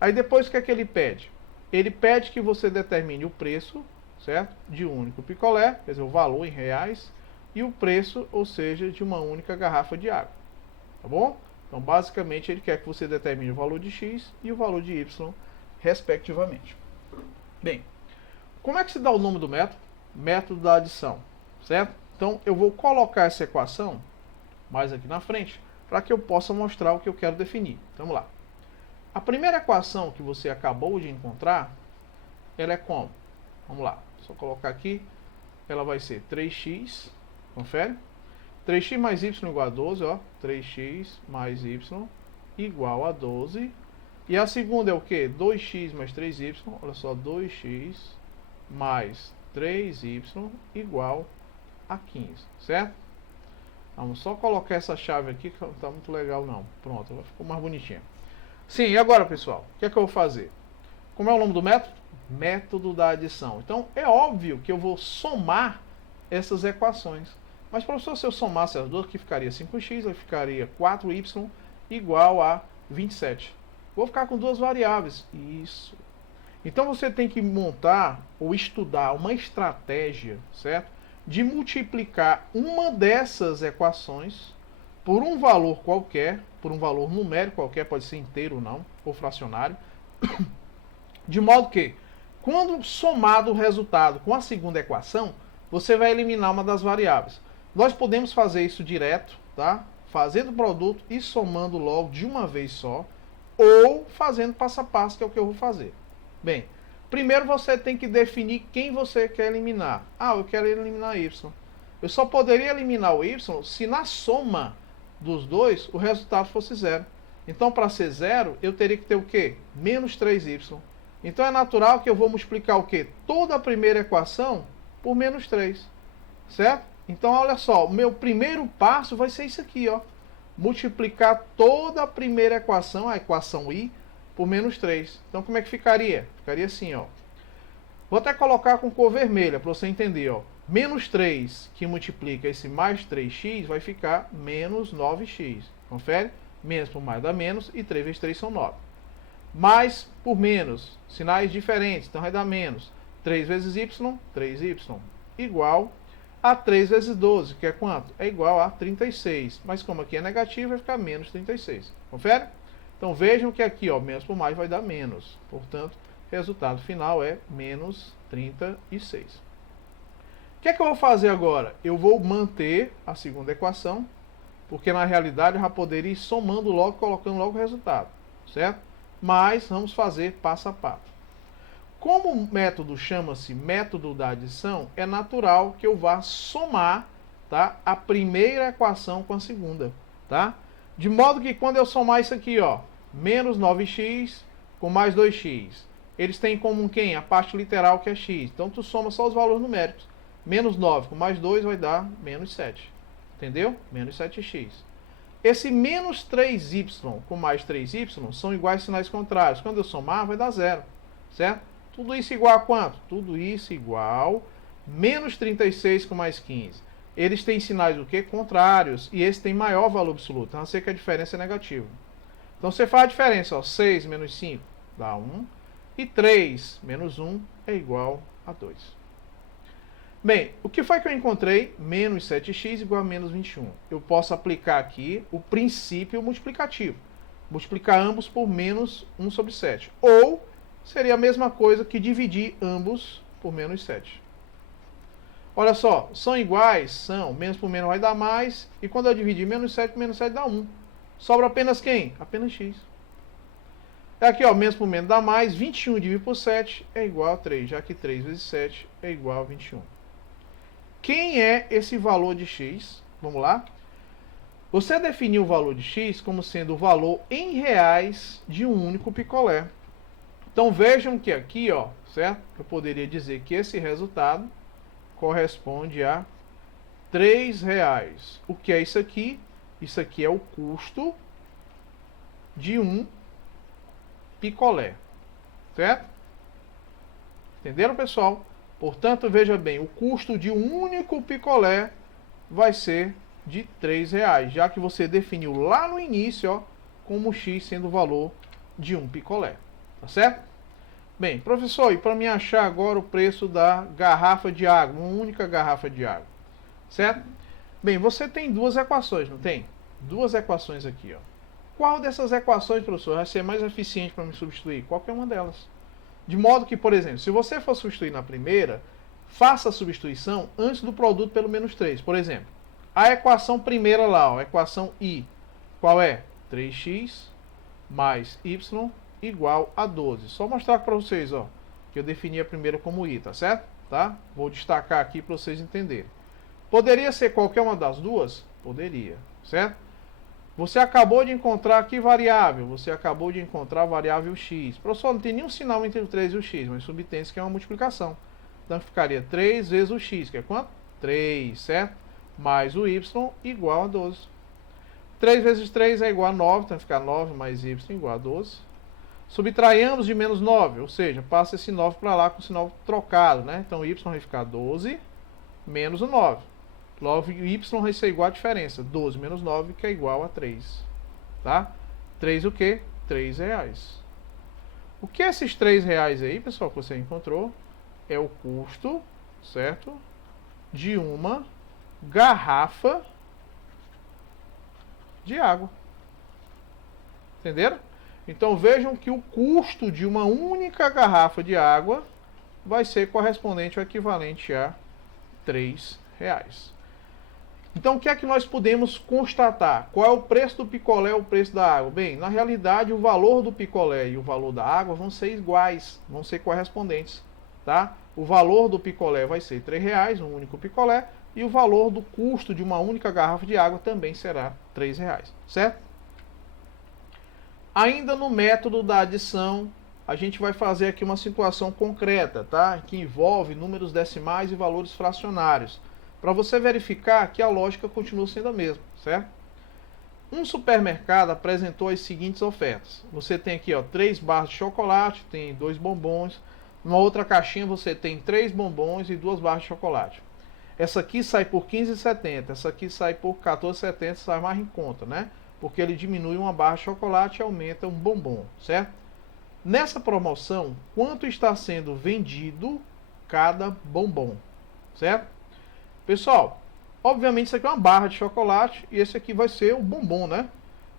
Aí depois o que é que ele pede? Ele pede que você determine o preço, certo? De um único picolé, quer dizer, o valor em reais, e o preço, ou seja, de uma única garrafa de água. Tá bom? Então, basicamente, ele quer que você determine o valor de x e o valor de y, respectivamente. Bem, como é que se dá o nome do método? Método da adição, certo? Então, eu vou colocar essa equação mais aqui na frente, para que eu possa mostrar o que eu quero definir. Então, vamos lá. A primeira equação que você acabou de encontrar, ela é como? Vamos lá, só colocar aqui, ela vai ser 3x, confere? 3x mais y igual a 12, ó, 3x mais y igual a 12. E a segunda é o que? 2x mais 3y, olha só, 2x mais 3y igual a 15, certo? Vamos só colocar essa chave aqui, que não está muito legal não. Pronto, ela ficou mais bonitinha. Sim, e agora, pessoal, o que é que eu vou fazer? Como é o nome do método? Método da adição. Então, é óbvio que eu vou somar essas equações. Mas, professor, se eu somasse as duas, que ficaria 5x, aí ficaria 4y igual a 27. Vou ficar com duas variáveis. Isso. Então, você tem que montar ou estudar uma estratégia, certo? De multiplicar uma dessas equações por um valor qualquer, por um valor numérico qualquer, pode ser inteiro ou não, ou fracionário, de modo que, quando somado o resultado com a segunda equação, você vai eliminar uma das variáveis. Nós podemos fazer isso direto, tá? Fazendo o produto e somando logo de uma vez só, ou fazendo passo a passo, que é o que eu vou fazer. Bem, primeiro você tem que definir quem você quer eliminar. Ah, eu quero eliminar y. Eu só poderia eliminar o y se na soma dos dois o resultado fosse zero. Então, para ser zero, eu teria que ter o quê? Menos 3y. Então, é natural que eu vou multiplicar o quê? Toda a primeira equação por menos 3. Certo? Então, olha só, o meu primeiro passo vai ser isso aqui, ó. Multiplicar toda a primeira equação, a equação i, por menos 3. Então, como é que ficaria? Ficaria assim, ó. Vou até colocar com cor vermelha, para você entender, ó. Menos 3, que multiplica esse mais 3x, vai ficar menos 9x. Confere? Menos por mais dá menos, e 3 vezes 3 são 9. Mais por menos, sinais diferentes, então vai dar menos. 3 vezes y, 3y, igual a 3 vezes 12, que é quanto? É igual a 36. Mas como aqui é negativo, vai ficar menos 36. Confere? Então vejam que aqui, ó, menos por mais vai dar menos. Portanto, resultado final é menos 36. O que é que eu vou fazer agora? Eu vou manter a segunda equação, porque na realidade eu já poderia ir somando logo, colocando logo o resultado, certo? Mas vamos fazer passo a passo. Como o método chama-se método da adição, é natural que eu vá somar, tá, a primeira equação com a segunda, tá? De modo que quando eu somar isso aqui, ó, menos 9x com mais 2x, eles têm em comum quem? A parte literal, que é x. Então tu soma só os valores numéricos. Menos 9 com mais 2 vai dar menos 7. Entendeu? Menos 7x. Esse menos 3y com mais 3y são iguais sinais contrários. Quando eu somar, vai dar zero. Certo? Tudo isso igual a quanto? Tudo isso igual menos 36 com mais 15. Eles têm sinais o quê? Contrários. E esse tem maior valor absoluto. A não ser que a diferença é negativa. Então você faz a diferença. Ó, 6 menos 5 dá 1. E 3 menos 1 é igual a 2. Bem, o que foi que eu encontrei? Menos 7x igual a menos 21. Eu posso aplicar aqui o princípio multiplicativo. Multiplicar ambos por menos 1 sobre 7. Ou seria a mesma coisa que dividir ambos por menos 7. Olha só, são iguais? São. Menos por menos vai dar mais. E quando eu dividir menos 7 por menos 7 dá 1. Sobra apenas quem? Apenas x. Aqui, ó, menos por menos dá mais. 21 dividido por 7 é igual a 3. Já que 3 vezes 7 é igual a 21. Quem é esse valor de x? Vamos lá. Você definiu o valor de x como sendo o valor em reais de um único picolé. Então vejam que aqui, ó, certo? Eu poderia dizer que esse resultado corresponde a R$3. O que é isso aqui? Isso aqui é o custo de um picolé, certo? Entenderam, pessoal? Portanto, veja bem, o custo de um único picolé vai ser de R$3, já que você definiu lá no início, ó, como x sendo o valor de um picolé, tá certo? Bem, professor, e para me achar agora o preço da garrafa de água, uma única garrafa de água, certo? Bem, você tem duas equações, não tem? Duas equações aqui, ó. Qual dessas equações, professor, vai ser mais eficiente para me substituir? Qualquer uma delas. De modo que, por exemplo, se você for substituir na primeira, faça a substituição antes do produto pelo menos 3. Por exemplo, a equação primeira lá, ó, a equação I, qual é? 3x mais y igual a 12. Só mostrar para vocês, ó, que eu defini a primeira como I, tá certo? Tá? Vou destacar aqui para vocês entenderem. Poderia ser qualquer uma das duas? Poderia, certo? Você acabou de encontrar que variável? Você acabou de encontrar a variável x. Professor, não tem nenhum sinal entre o 3 e o x, mas subtende-se que é uma multiplicação. Então ficaria 3 vezes o x, que é quanto? 3, certo? Mais o y igual a 12. 3 vezes 3 é igual a 9, então fica 9 mais y igual a 12. Subtraímos de menos 9, ou seja, passa esse 9 para lá com o sinal trocado, né? Então y vai ficar 12 menos o 9. Logo, y vai ser igual a diferença. 12 menos 9, que é igual a 3. Tá? 3 o quê? R$3. O que é esses R$3 aí, pessoal, que você encontrou? É o custo, certo? De uma garrafa de água. Entenderam? Então vejam que o custo de uma única garrafa de água vai ser correspondente ou equivalente a R$3. Então, o que é que nós podemos constatar? Qual é o preço do picolé e o preço da água? Bem, na realidade, o valor do picolé e o valor da água vão ser iguais, vão ser correspondentes, tá? O valor do picolé vai ser R$3, um único picolé, e o valor do custo de uma única garrafa de água também será R$3, certo? Ainda no método da adição, a gente vai fazer aqui uma situação concreta, tá? Que envolve números decimais e valores fracionários, para você verificar que a lógica continua sendo a mesma, certo? Um supermercado apresentou as seguintes ofertas. Você tem aqui, ó, 3 barras de chocolate, tem 2 bombons. Numa outra caixinha você tem 3 bombons e 2 barras de chocolate. Essa aqui sai por R$15,70, essa aqui sai por R$14,70, sai mais em conta, né? Porque ele diminui uma barra de chocolate e aumenta um bombom, certo? Nessa promoção, quanto está sendo vendido cada bombom, certo? Pessoal, obviamente isso aqui é uma barra de chocolate e esse aqui vai ser o bombom, né?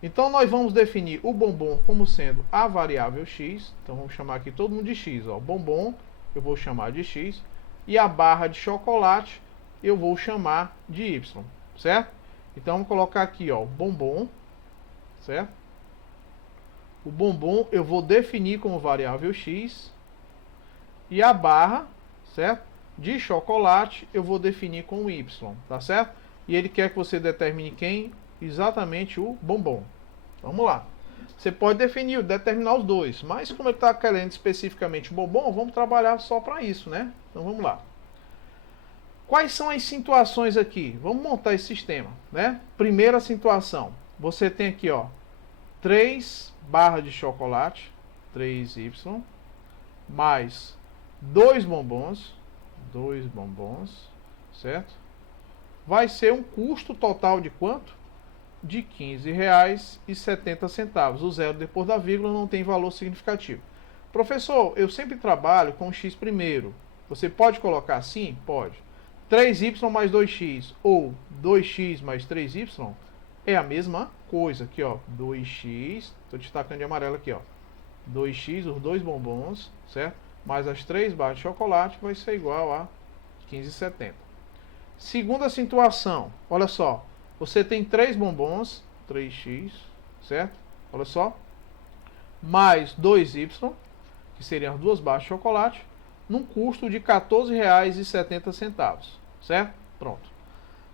Então nós vamos definir o bombom como sendo a variável x. Então vamos chamar aqui todo mundo de x, ó. Bombom eu vou chamar de x e a barra de chocolate eu vou chamar de y, certo? Então vamos colocar aqui, ó, bombom, certo? O bombom eu vou definir como variável x e a barra, certo? De chocolate eu vou definir com y, tá certo? E ele quer que você determine quem? Exatamente o bombom. Vamos lá. Você pode determinar os dois, mas como ele está querendo especificamente o bombom, vamos trabalhar só para isso, né? Então vamos lá. Quais são as situações aqui? Vamos montar esse sistema, né? Primeira situação, você tem aqui, ó, 3 barras de chocolate, 3y, mais 2 bombons, certo? Vai ser um custo total de quanto? De R$15,70. O zero depois da vírgula não tem valor significativo. Professor, eu sempre trabalho com x primeiro. Você pode colocar assim? Pode. 3y mais 2x ou 2x mais 3y é a mesma coisa. Aqui, ó, 2x, estou destacando de amarelo aqui, ó. 2x, os 2 bombons, certo? Mais as 3 barras de chocolate vai ser igual a 15,70. Segunda situação, olha só. Você tem 3 bombons, 3x, certo? Olha só. Mais 2y, que seriam as 2 barras de chocolate, num custo de R$14,70, certo? Pronto.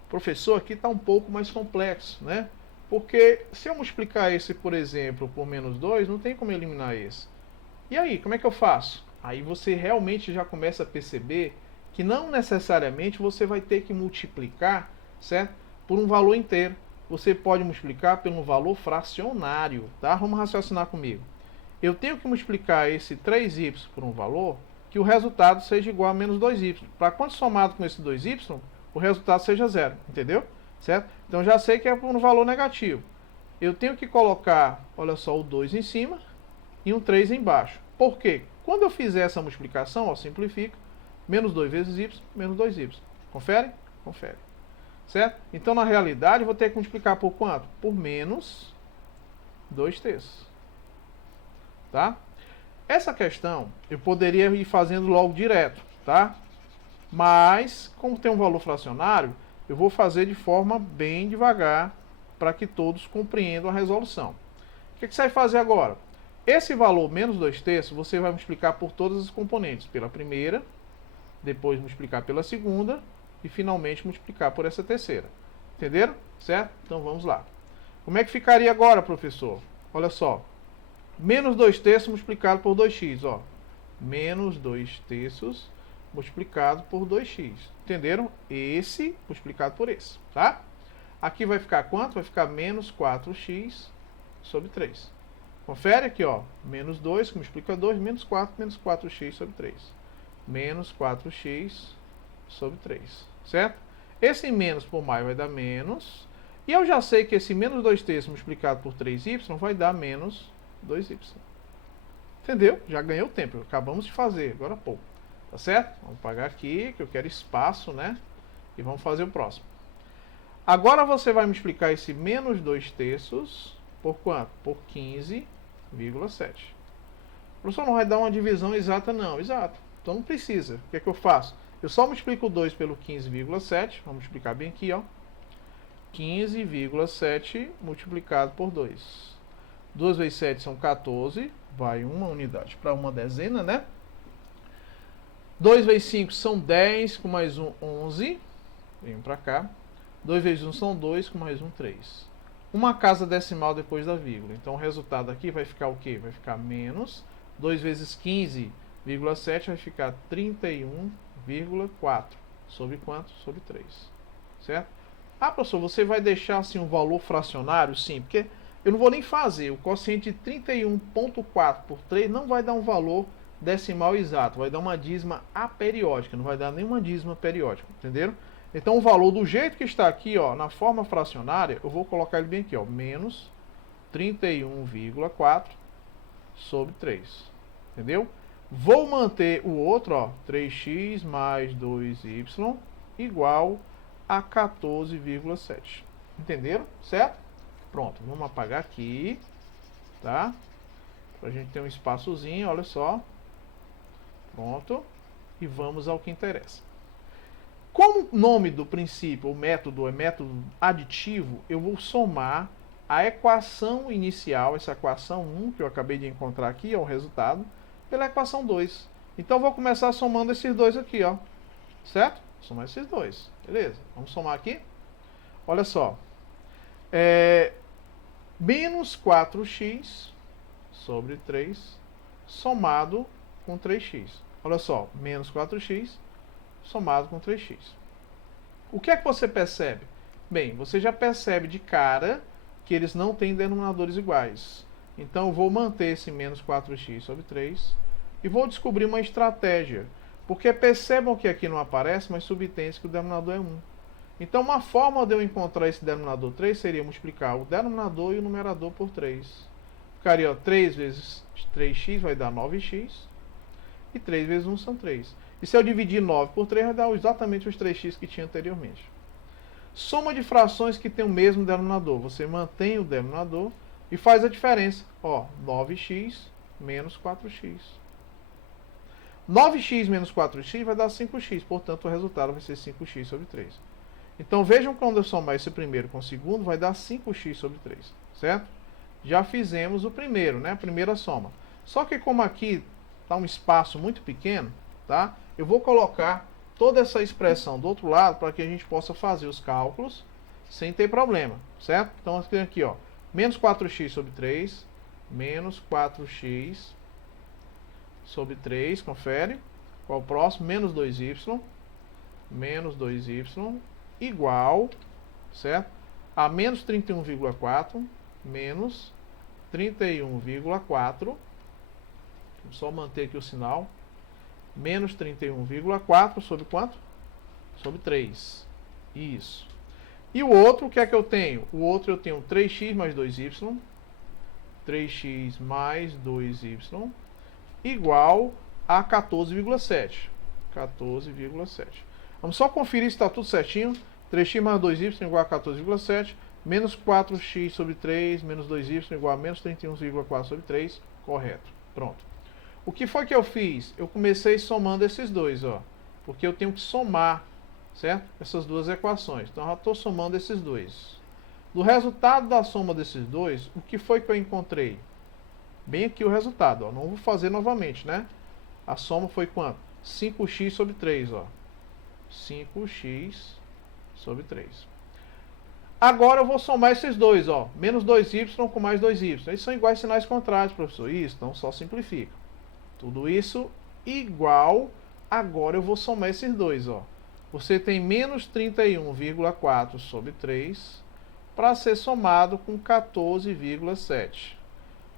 Professor, aqui está um pouco mais complexo, né? Porque se eu multiplicar esse, por exemplo, por menos 2, não tem como eliminar esse. E aí, como é que eu faço? Aí você realmente já começa a perceber que não necessariamente você vai ter que multiplicar, certo? Por um valor inteiro. Você pode multiplicar por um valor fracionário, tá? Vamos raciocinar comigo. Eu tenho que multiplicar esse 3y por um valor que o resultado seja igual a menos 2y. Para quando somado com esse 2y, o resultado seja zero, entendeu? Certo? Então já sei que é por um valor negativo. Eu tenho que colocar, olha só, o 2 em cima e um 3 embaixo. Por quê? Quando eu fizer essa multiplicação, ó, simplifica, menos 2 vezes y, menos 2y. Confere? Confere. Certo? Então, na realidade, eu vou ter que multiplicar por quanto? Por menos 2/3. Tá? Essa questão, eu poderia ir fazendo logo direto, tá? Mas, como tem um valor fracionário, eu vou fazer de forma bem devagar, para que todos compreendam a resolução. O que você vai fazer agora? Esse valor, menos 2/3, você vai multiplicar por todas as componentes. Pela primeira, depois multiplicar pela segunda e finalmente multiplicar por essa terceira. Entenderam? Certo? Então vamos lá. Como é que ficaria agora, professor? Olha só. Menos 2/3 multiplicado por 2x. Ó. Menos 2/3 multiplicado por 2x. Entenderam? Esse multiplicado por esse. Tá? Aqui vai ficar quanto? Vai ficar menos 4x sobre 3. Confere aqui, ó. Menos 2, que multiplica 2, menos 4x sobre 3. Menos 4x sobre 3. Certo? Esse menos por mais vai dar menos. E eu já sei que esse menos 2/3 multiplicado por 3y vai dar menos 2y. Entendeu? Já ganhei o tempo. Acabamos de fazer agora há pouco. Tá certo? Vamos apagar aqui, que eu quero espaço, né? E vamos fazer o próximo. Agora você vai multiplicar esse menos 2/3 por quanto? Por 15,7. O professor não vai dar uma divisão exata, não. Exato. Então não precisa. O que é que eu faço? Eu só multiplico o 2 pelo 15,7. Vamos multiplicar bem aqui, ó. 15,7 multiplicado por 2. 2 vezes 7 são 14. Vai uma unidade para uma dezena, né? 2 vezes 5 são 10, com mais um, 11. Venham para cá. 2 vezes 1 são 2, com mais um, 3. Uma casa decimal depois da vírgula. Então o resultado aqui vai ficar o quê? Vai ficar menos 2 vezes 15,7 vai ficar 31,4. Sobre quanto? Sobre 3. Certo? Ah, professor, você vai deixar assim um valor fracionário? Sim, porque eu não vou nem fazer. O quociente de 31,4 por 3 não vai dar um valor decimal exato. Vai dar uma dízima aperiódica. Não vai dar nenhuma dízima periódica. Entenderam? Então o valor do jeito que está aqui, ó, na forma fracionária, eu vou colocar ele bem aqui, ó, menos 31,4 sobre 3. Entendeu? Vou manter o outro, ó, 3x mais 2y igual a 14,7. Entenderam? Certo? Pronto, vamos apagar aqui, tá? Pra gente ter um espaçozinho, olha só. Pronto. E vamos ao que interessa. Como o nome do princípio, o método é método aditivo, eu vou somar a equação inicial, essa equação 1 que eu acabei de encontrar aqui, é o resultado, pela equação 2. Então eu vou começar somando esses dois aqui, ó. Certo? Somar esses dois. Beleza? Vamos somar aqui. Olha só. Menos 4x sobre 3 somado com 3x. Olha só. Menos 4x somado com 3x. O que é que você percebe? Bem, você já percebe de cara que eles não têm denominadores iguais. Então eu vou manter esse menos 4x sobre 3 e vou descobrir uma estratégia. Porque percebam que aqui não aparece, mas subtende que o denominador é 1. Então uma forma de eu encontrar esse denominador 3 seria multiplicar o denominador e o numerador por 3. Ficaria, ó, 3 vezes 3x vai dar 9x. E 3 vezes 1 são 3. E se eu dividir 9 por 3, vai dar exatamente os 3x que tinha anteriormente. Soma de frações que tem o mesmo denominador. Você mantém o denominador e faz a diferença. Ó, 9x menos 4x. 9x menos 4x vai dar 5x. Portanto, o resultado vai ser 5x sobre 3. Então, vejam que quando eu somar esse primeiro com o segundo, vai dar 5x sobre 3. Certo? Já fizemos o primeiro, né? A primeira soma. Só que como aqui está um espaço muito pequeno, tá? Eu vou colocar toda essa expressão do outro lado para que a gente possa fazer os cálculos sem ter problema, certo? Então nós temos aqui, ó, menos 4x sobre 3, menos 4x sobre 3, confere. Qual o próximo? Menos 2y, igual, certo? A menos 31,4, menos 31,4, vou só manter aqui o sinal, menos 31,4 sobre quanto? Sobre 3. Isso. E o outro, o que é que eu tenho? O outro eu tenho 3x mais 2y, 3x mais 2y, igual a 14,7. 14,7. Vamos só conferir se está tudo certinho. 3x mais 2y igual a 14,7. Menos 4x sobre 3, menos 2y igual a menos 31,4 sobre 3. Correto. Pronto. O que foi que eu fiz? Eu comecei somando esses dois, ó. Porque eu tenho que somar, certo? Essas duas equações. Então, eu já estou somando esses dois. Do resultado da soma desses dois, o que foi que eu encontrei? Bem aqui o resultado, ó. Não vou fazer novamente, né? A soma foi quanto? 5x sobre 3, ó. 5x sobre 3. Agora eu vou somar esses dois, ó. Menos 2y com mais 2y. Eles são iguais sinais contrários, professor. Isso, então só simplifica. Tudo isso igual. Agora eu vou somar esses dois, ó. Você tem menos 31,4 sobre 3 para ser somado com 14,7.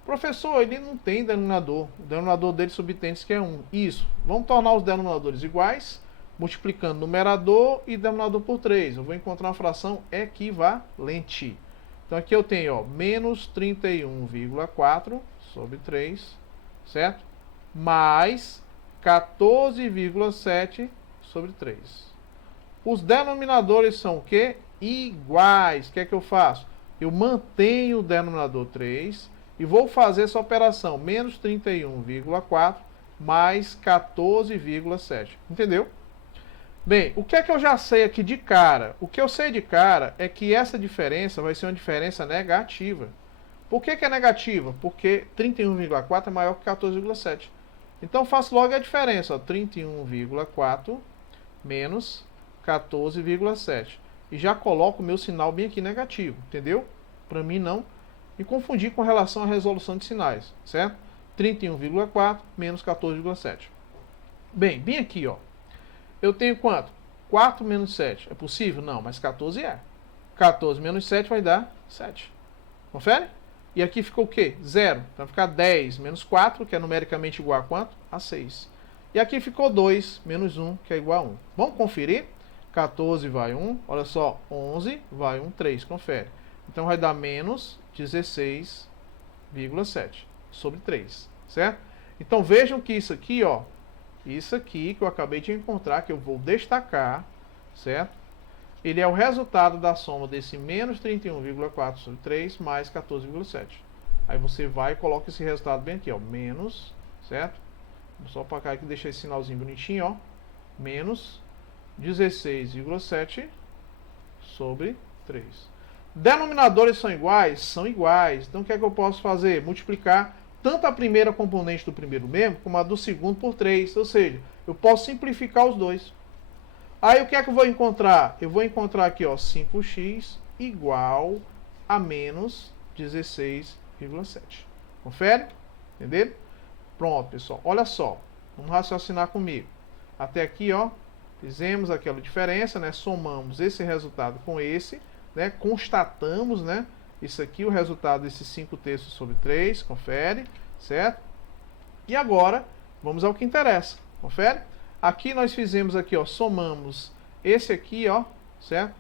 Professor, ele não tem denominador. O denominador dele subtende que é 1. Isso. Vamos tornar os denominadores iguais, multiplicando numerador e denominador por 3. Eu vou encontrar uma fração equivalente. Então aqui eu tenho, ó, menos 31,4 sobre 3, certo? Mais 14,7 sobre 3. Os denominadores são o quê? Iguais. O que é que eu faço? Eu mantenho o denominador 3 e vou fazer essa operação. Menos 31,4 mais 14,7. Entendeu? Bem, o que é que eu já sei aqui de cara? O que eu sei de cara é que essa diferença vai ser uma diferença negativa. Por que é negativa? Porque 31,4 é maior que 14,7. Então faço logo a diferença. 31,4 menos 14,7. E já coloco o meu sinal bem aqui negativo. Entendeu? Para mim não me confundir com relação à resolução de sinais. Certo? 31,4 menos 14,7. Bem, bem aqui, ó. Eu tenho quanto? 4 menos 7. É possível? Não, mas 14 é. 14 menos 7 vai dar 7. Confere? E aqui ficou o quê? 0. Então vai ficar 10 menos 4, que é numericamente igual a quanto? A 6. E aqui ficou 2 menos 1, que é igual a 1. Vamos conferir? 14 vai 1. Olha só, 11 vai 1, 3. Confere. Então vai dar menos 16,7 sobre 3. Certo? Então vejam que isso aqui, ó. Isso aqui que eu acabei de encontrar, que eu vou destacar, certo? Ele é o resultado da soma desse menos 31,4 sobre 3 mais 14,7. Aí você vai e coloca esse resultado bem aqui, ó. Menos, certo? Vou só apagar aqui e deixar esse sinalzinho bonitinho, ó. Menos 16,7 sobre 3. Denominadores são iguais? São iguais. Então o que é que eu posso fazer? Multiplicar tanto a primeira componente do primeiro membro como a do segundo por 3. Ou seja, eu posso simplificar os dois. Aí o que é que eu vou encontrar? Eu vou encontrar aqui, ó, 5x igual a menos 16,7. Confere? Entenderam? Pronto, pessoal. Olha só. Vamos raciocinar comigo. Até aqui, ó, fizemos aquela diferença, né? Somamos esse resultado com esse, né? Constatamos, né? Isso aqui, o resultado desses 5/3 sobre 3, confere, certo? E agora, vamos ao que interessa, confere? Aqui nós fizemos aqui, ó, somamos esse aqui, ó, certo?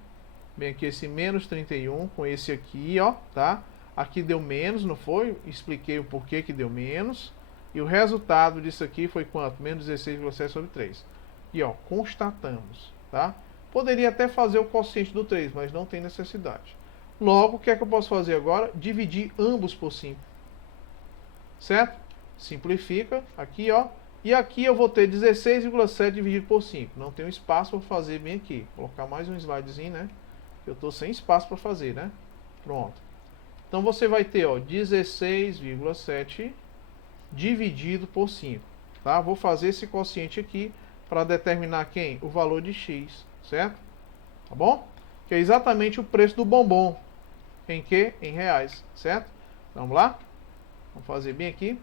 Bem aqui esse menos 31 com esse aqui, ó, tá? Aqui deu menos, não foi? Expliquei o porquê que deu menos. E o resultado disso aqui foi quanto? Menos 16,7 sobre 3. E, ó, constatamos, tá? Poderia até fazer o quociente do 3, mas não tem necessidade. Logo, o que é que eu posso fazer agora? Dividir ambos por 5. Certo? Simplifica. Aqui, ó. E aqui eu vou ter 16,7 dividido por 5. Não tenho espaço para fazer bem aqui. Vou colocar mais um slidezinho, né? Eu estou sem espaço para fazer, né? Pronto. Então você vai ter, ó, 16,7 dividido por 5. Tá? Vou fazer esse quociente aqui para determinar quem? O valor de x. Certo? Tá bom? Que é exatamente o preço do bombom. em quê? Em reais, certo? Vamos lá? Vamos fazer bem aqui.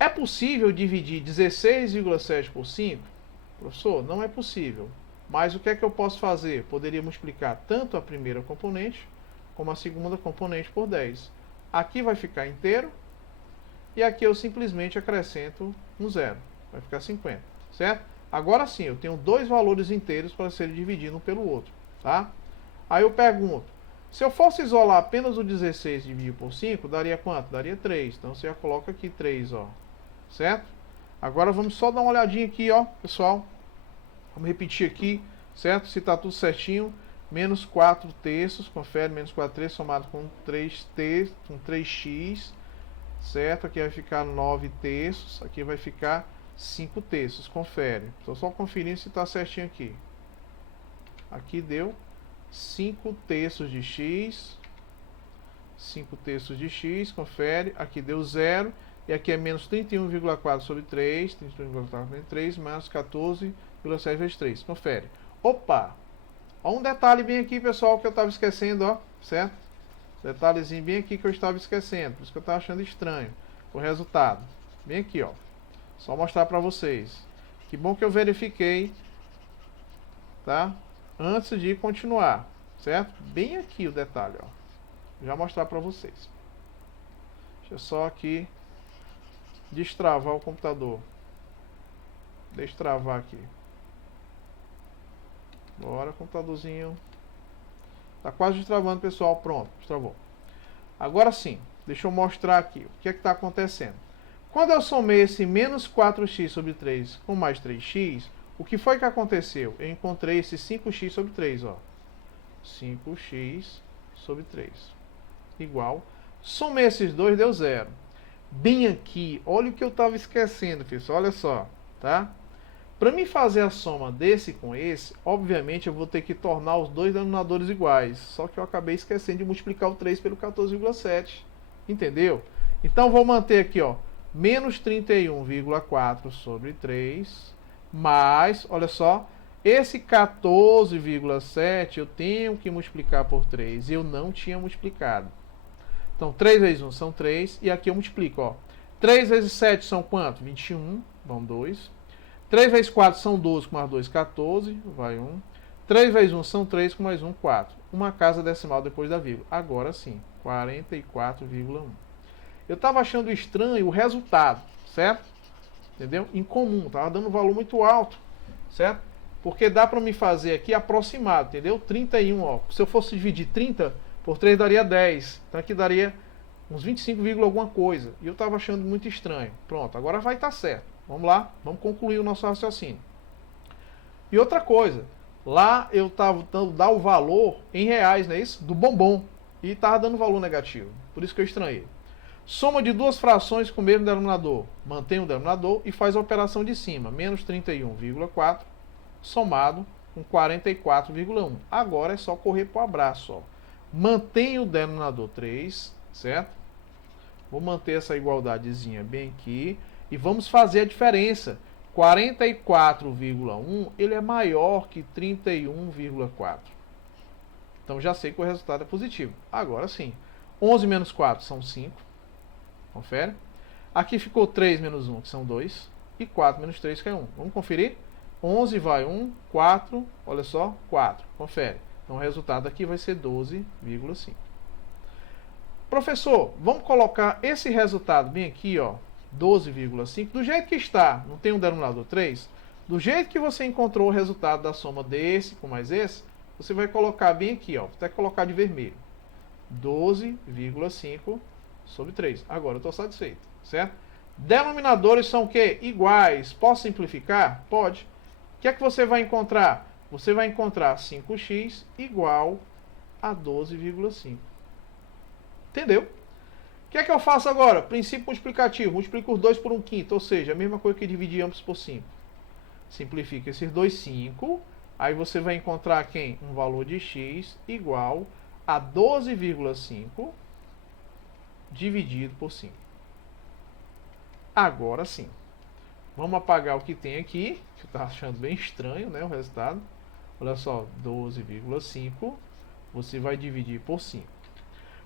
É possível dividir 16,7 por 5? Professor, não é possível. Mas o que é que eu posso fazer? Poderia multiplicar tanto a primeira componente como a segunda componente por 10. Aqui vai ficar inteiro e aqui eu simplesmente acrescento um zero. Vai ficar 50, certo? Agora sim, eu tenho dois valores inteiros para serem divididos um pelo outro, tá? Aí eu pergunto, se eu fosse isolar apenas o 16 dividido por 5, daria quanto? Daria 3. Então você já coloca aqui 3, ó. Certo? Agora vamos só dar uma olhadinha aqui, ó, pessoal. Vamos repetir aqui, certo? Se está tudo certinho, menos 4 terços, confere, menos 4 terços somado com 3t, com 3x, certo? Aqui vai ficar 9 terços, aqui vai ficar 5 terços, confere. Estou só conferindo se está certinho aqui. Aqui deu 5 terços de x, 5 terços de x, confere, aqui deu 0, e aqui é menos 31,4 sobre 3, 31,4 sobre 3, mais 14,7 vezes 3, confere. Opa! Ó, um detalhe bem aqui, pessoal, que eu estava esquecendo, ó, certo? Detalhezinho bem aqui que eu estava esquecendo, por isso que eu estava achando estranho o resultado. Bem aqui, ó, só mostrar para vocês. Que bom que eu verifiquei, tá? Antes de continuar, certo? Bem aqui o detalhe, ó. Já mostrar para vocês. Deixa eu só aqui destravar o computador. Destravar aqui. Bora, computadorzinho. Tá quase destravando, pessoal. Pronto, destravou. Agora sim, deixa eu mostrar aqui o que é que está acontecendo. Quando eu somei esse menos 4x sobre 3 com mais 3x, o que foi que aconteceu? Eu encontrei esse 5x sobre 3, ó. 5x sobre 3 igual. Somei esses dois, deu 0. Bem aqui, olha o que eu estava esquecendo, pessoal, olha só, tá? Para mim fazer a soma desse com esse, obviamente eu vou ter que tornar os dois denominadores iguais, só que eu acabei esquecendo de multiplicar o 3 pelo 14,7, entendeu? Então vou manter aqui, ó, menos 31,4 sobre 3, mais, olha só, esse 14,7 eu tenho que multiplicar por 3, eu não tinha multiplicado. Então, 3 vezes 1 são 3, e aqui eu multiplico, ó. 3 vezes 7 são quanto? 21, vão 2. 3 vezes 4 são 12, com mais 2, 14, vai 1. 3 vezes 1 são 3, com mais 1, 4. Uma casa decimal depois da vírgula. Agora sim, 44,1. Eu estava achando estranho o resultado, certo? Entendeu? Incomum, estava dando um valor muito alto, certo? Porque dá para me fazer aqui aproximado, entendeu? 31, ó. Se eu fosse dividir 30 por 3 daria 10. Então aqui daria uns 25, alguma coisa. E eu estava achando muito estranho. Pronto, agora vai estar certo. Vamos lá, vamos concluir o nosso raciocínio. E outra coisa, lá eu estava dando o valor em reais, não é isso? Do bombom. E estava dando valor negativo. Por isso que eu estranhei. Soma de duas frações com o mesmo denominador. Mantém o denominador e faz a operação de cima. Menos 31,4 somado com 44,1. Agora é só correr para o abraço, ó. Mantém o denominador 3, certo? Vou manter essa igualdadezinha bem aqui. E vamos fazer a diferença. 44,1 ele é maior que 31,4. Então já sei que o resultado é positivo. Agora sim. 11 menos 4 são 5. Confere. Aqui ficou 3 menos 1, que são 2. E 4 menos 3, que é 1. Vamos conferir? 11 vai 1, 4, olha só, 4. Confere. Então o resultado aqui vai ser 12,5. Professor, vamos colocar esse resultado bem aqui, ó, 12,5, do jeito que está, não tem um denominador 3? Do jeito que você encontrou o resultado da soma desse com mais esse, você vai colocar bem aqui, ó, vou até colocar de vermelho. 12,5 sobre 3. Agora eu estou satisfeito, certo? Denominadores são o quê? Iguais. Posso simplificar? Pode. O que é que você vai encontrar? Você vai encontrar 5x igual a 12,5. Entendeu? O que é que eu faço agora? Princípio multiplicativo. Multiplico os 2 por 1/5, ou seja, a mesma coisa que dividir ambos por 5. Simplifica esses dois 5. Aí você vai encontrar quem? Um valor de x igual a 12,5 dividido por 5. Agora sim. Vamos apagar o que tem aqui, que eu estava achando bem estranho, né, o resultado. Olha só, 12,5 você vai dividir por 5.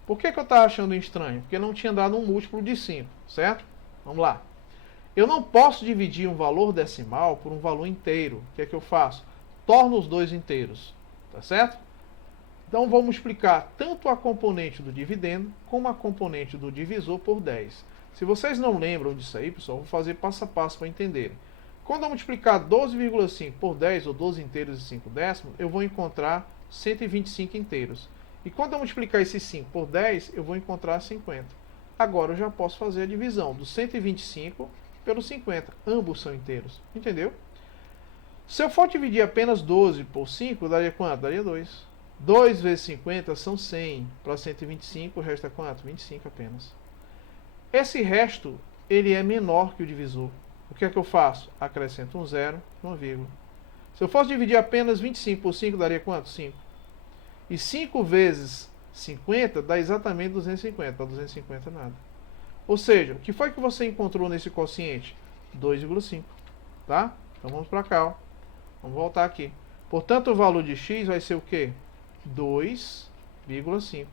Por que eu estava achando estranho? Porque não tinha dado um múltiplo de 5, certo? Vamos lá. Eu não posso dividir um valor decimal por um valor inteiro. O que é que eu faço? Torno os dois inteiros, tá certo? Então vamos multiplicar tanto a componente do dividendo como a componente do divisor por 10. Se vocês não lembram disso aí, pessoal, eu vou fazer passo a passo para entenderem. Quando eu multiplicar 12,5 por 10, ou 12 inteiros e 5 décimos, eu vou encontrar 125 inteiros. E quando eu multiplicar esses 5 por 10, eu vou encontrar 50. Agora eu já posso fazer a divisão do 125 pelo 50. Ambos são inteiros. Entendeu? Se eu for dividir apenas 12 por 5, daria quanto? Daria 2. 2 vezes 50 são 100. Para 125, resta quanto? 25 apenas. Esse resto, ele é menor que o divisor. O que é que eu faço? Acrescento um zero, uma vírgula. Se eu fosse dividir apenas 25 por 5, daria quanto? 5. E 5 vezes 50 dá exatamente 250. Para 250 nada. Ou seja, o que foi que você encontrou nesse quociente? 2,5. Tá? Então vamos para cá. Ó. Vamos voltar aqui. Portanto, o valor de x vai ser o quê? 2,5.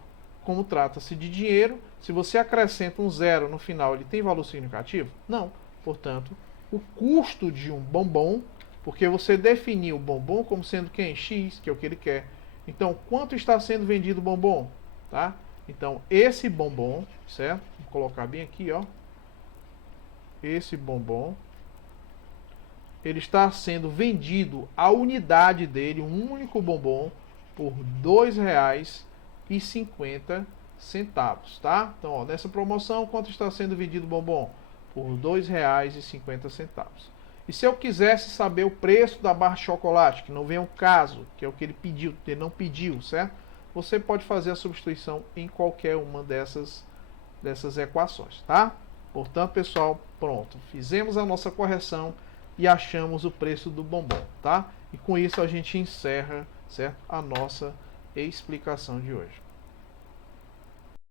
Como trata-se de dinheiro, se você acrescenta um zero no final, ele tem valor significativo? Não. Portanto, o custo de um bombom, porque você definiu o bombom como sendo quem? X, que é o que ele quer. Então, quanto está sendo vendido o bombom? Tá? Então, esse bombom, certo? Vou colocar bem aqui, ó. Esse bombom, ele está sendo vendido, a unidade dele, um único bombom, por R$ 2,50, tá? Então, ó, nessa promoção, quanto está sendo vendido o bombom? Por R$ 2,50. E se eu quisesse saber o preço da barra de chocolate, que não vem ao caso, que é o que ele pediu, ele não pediu, certo? Você pode fazer a substituição em qualquer uma dessas equações, tá? Portanto, pessoal, pronto. Fizemos a nossa correção e achamos o preço do bombom, tá? E com isso a gente encerra, certo? A nossa explicação de hoje.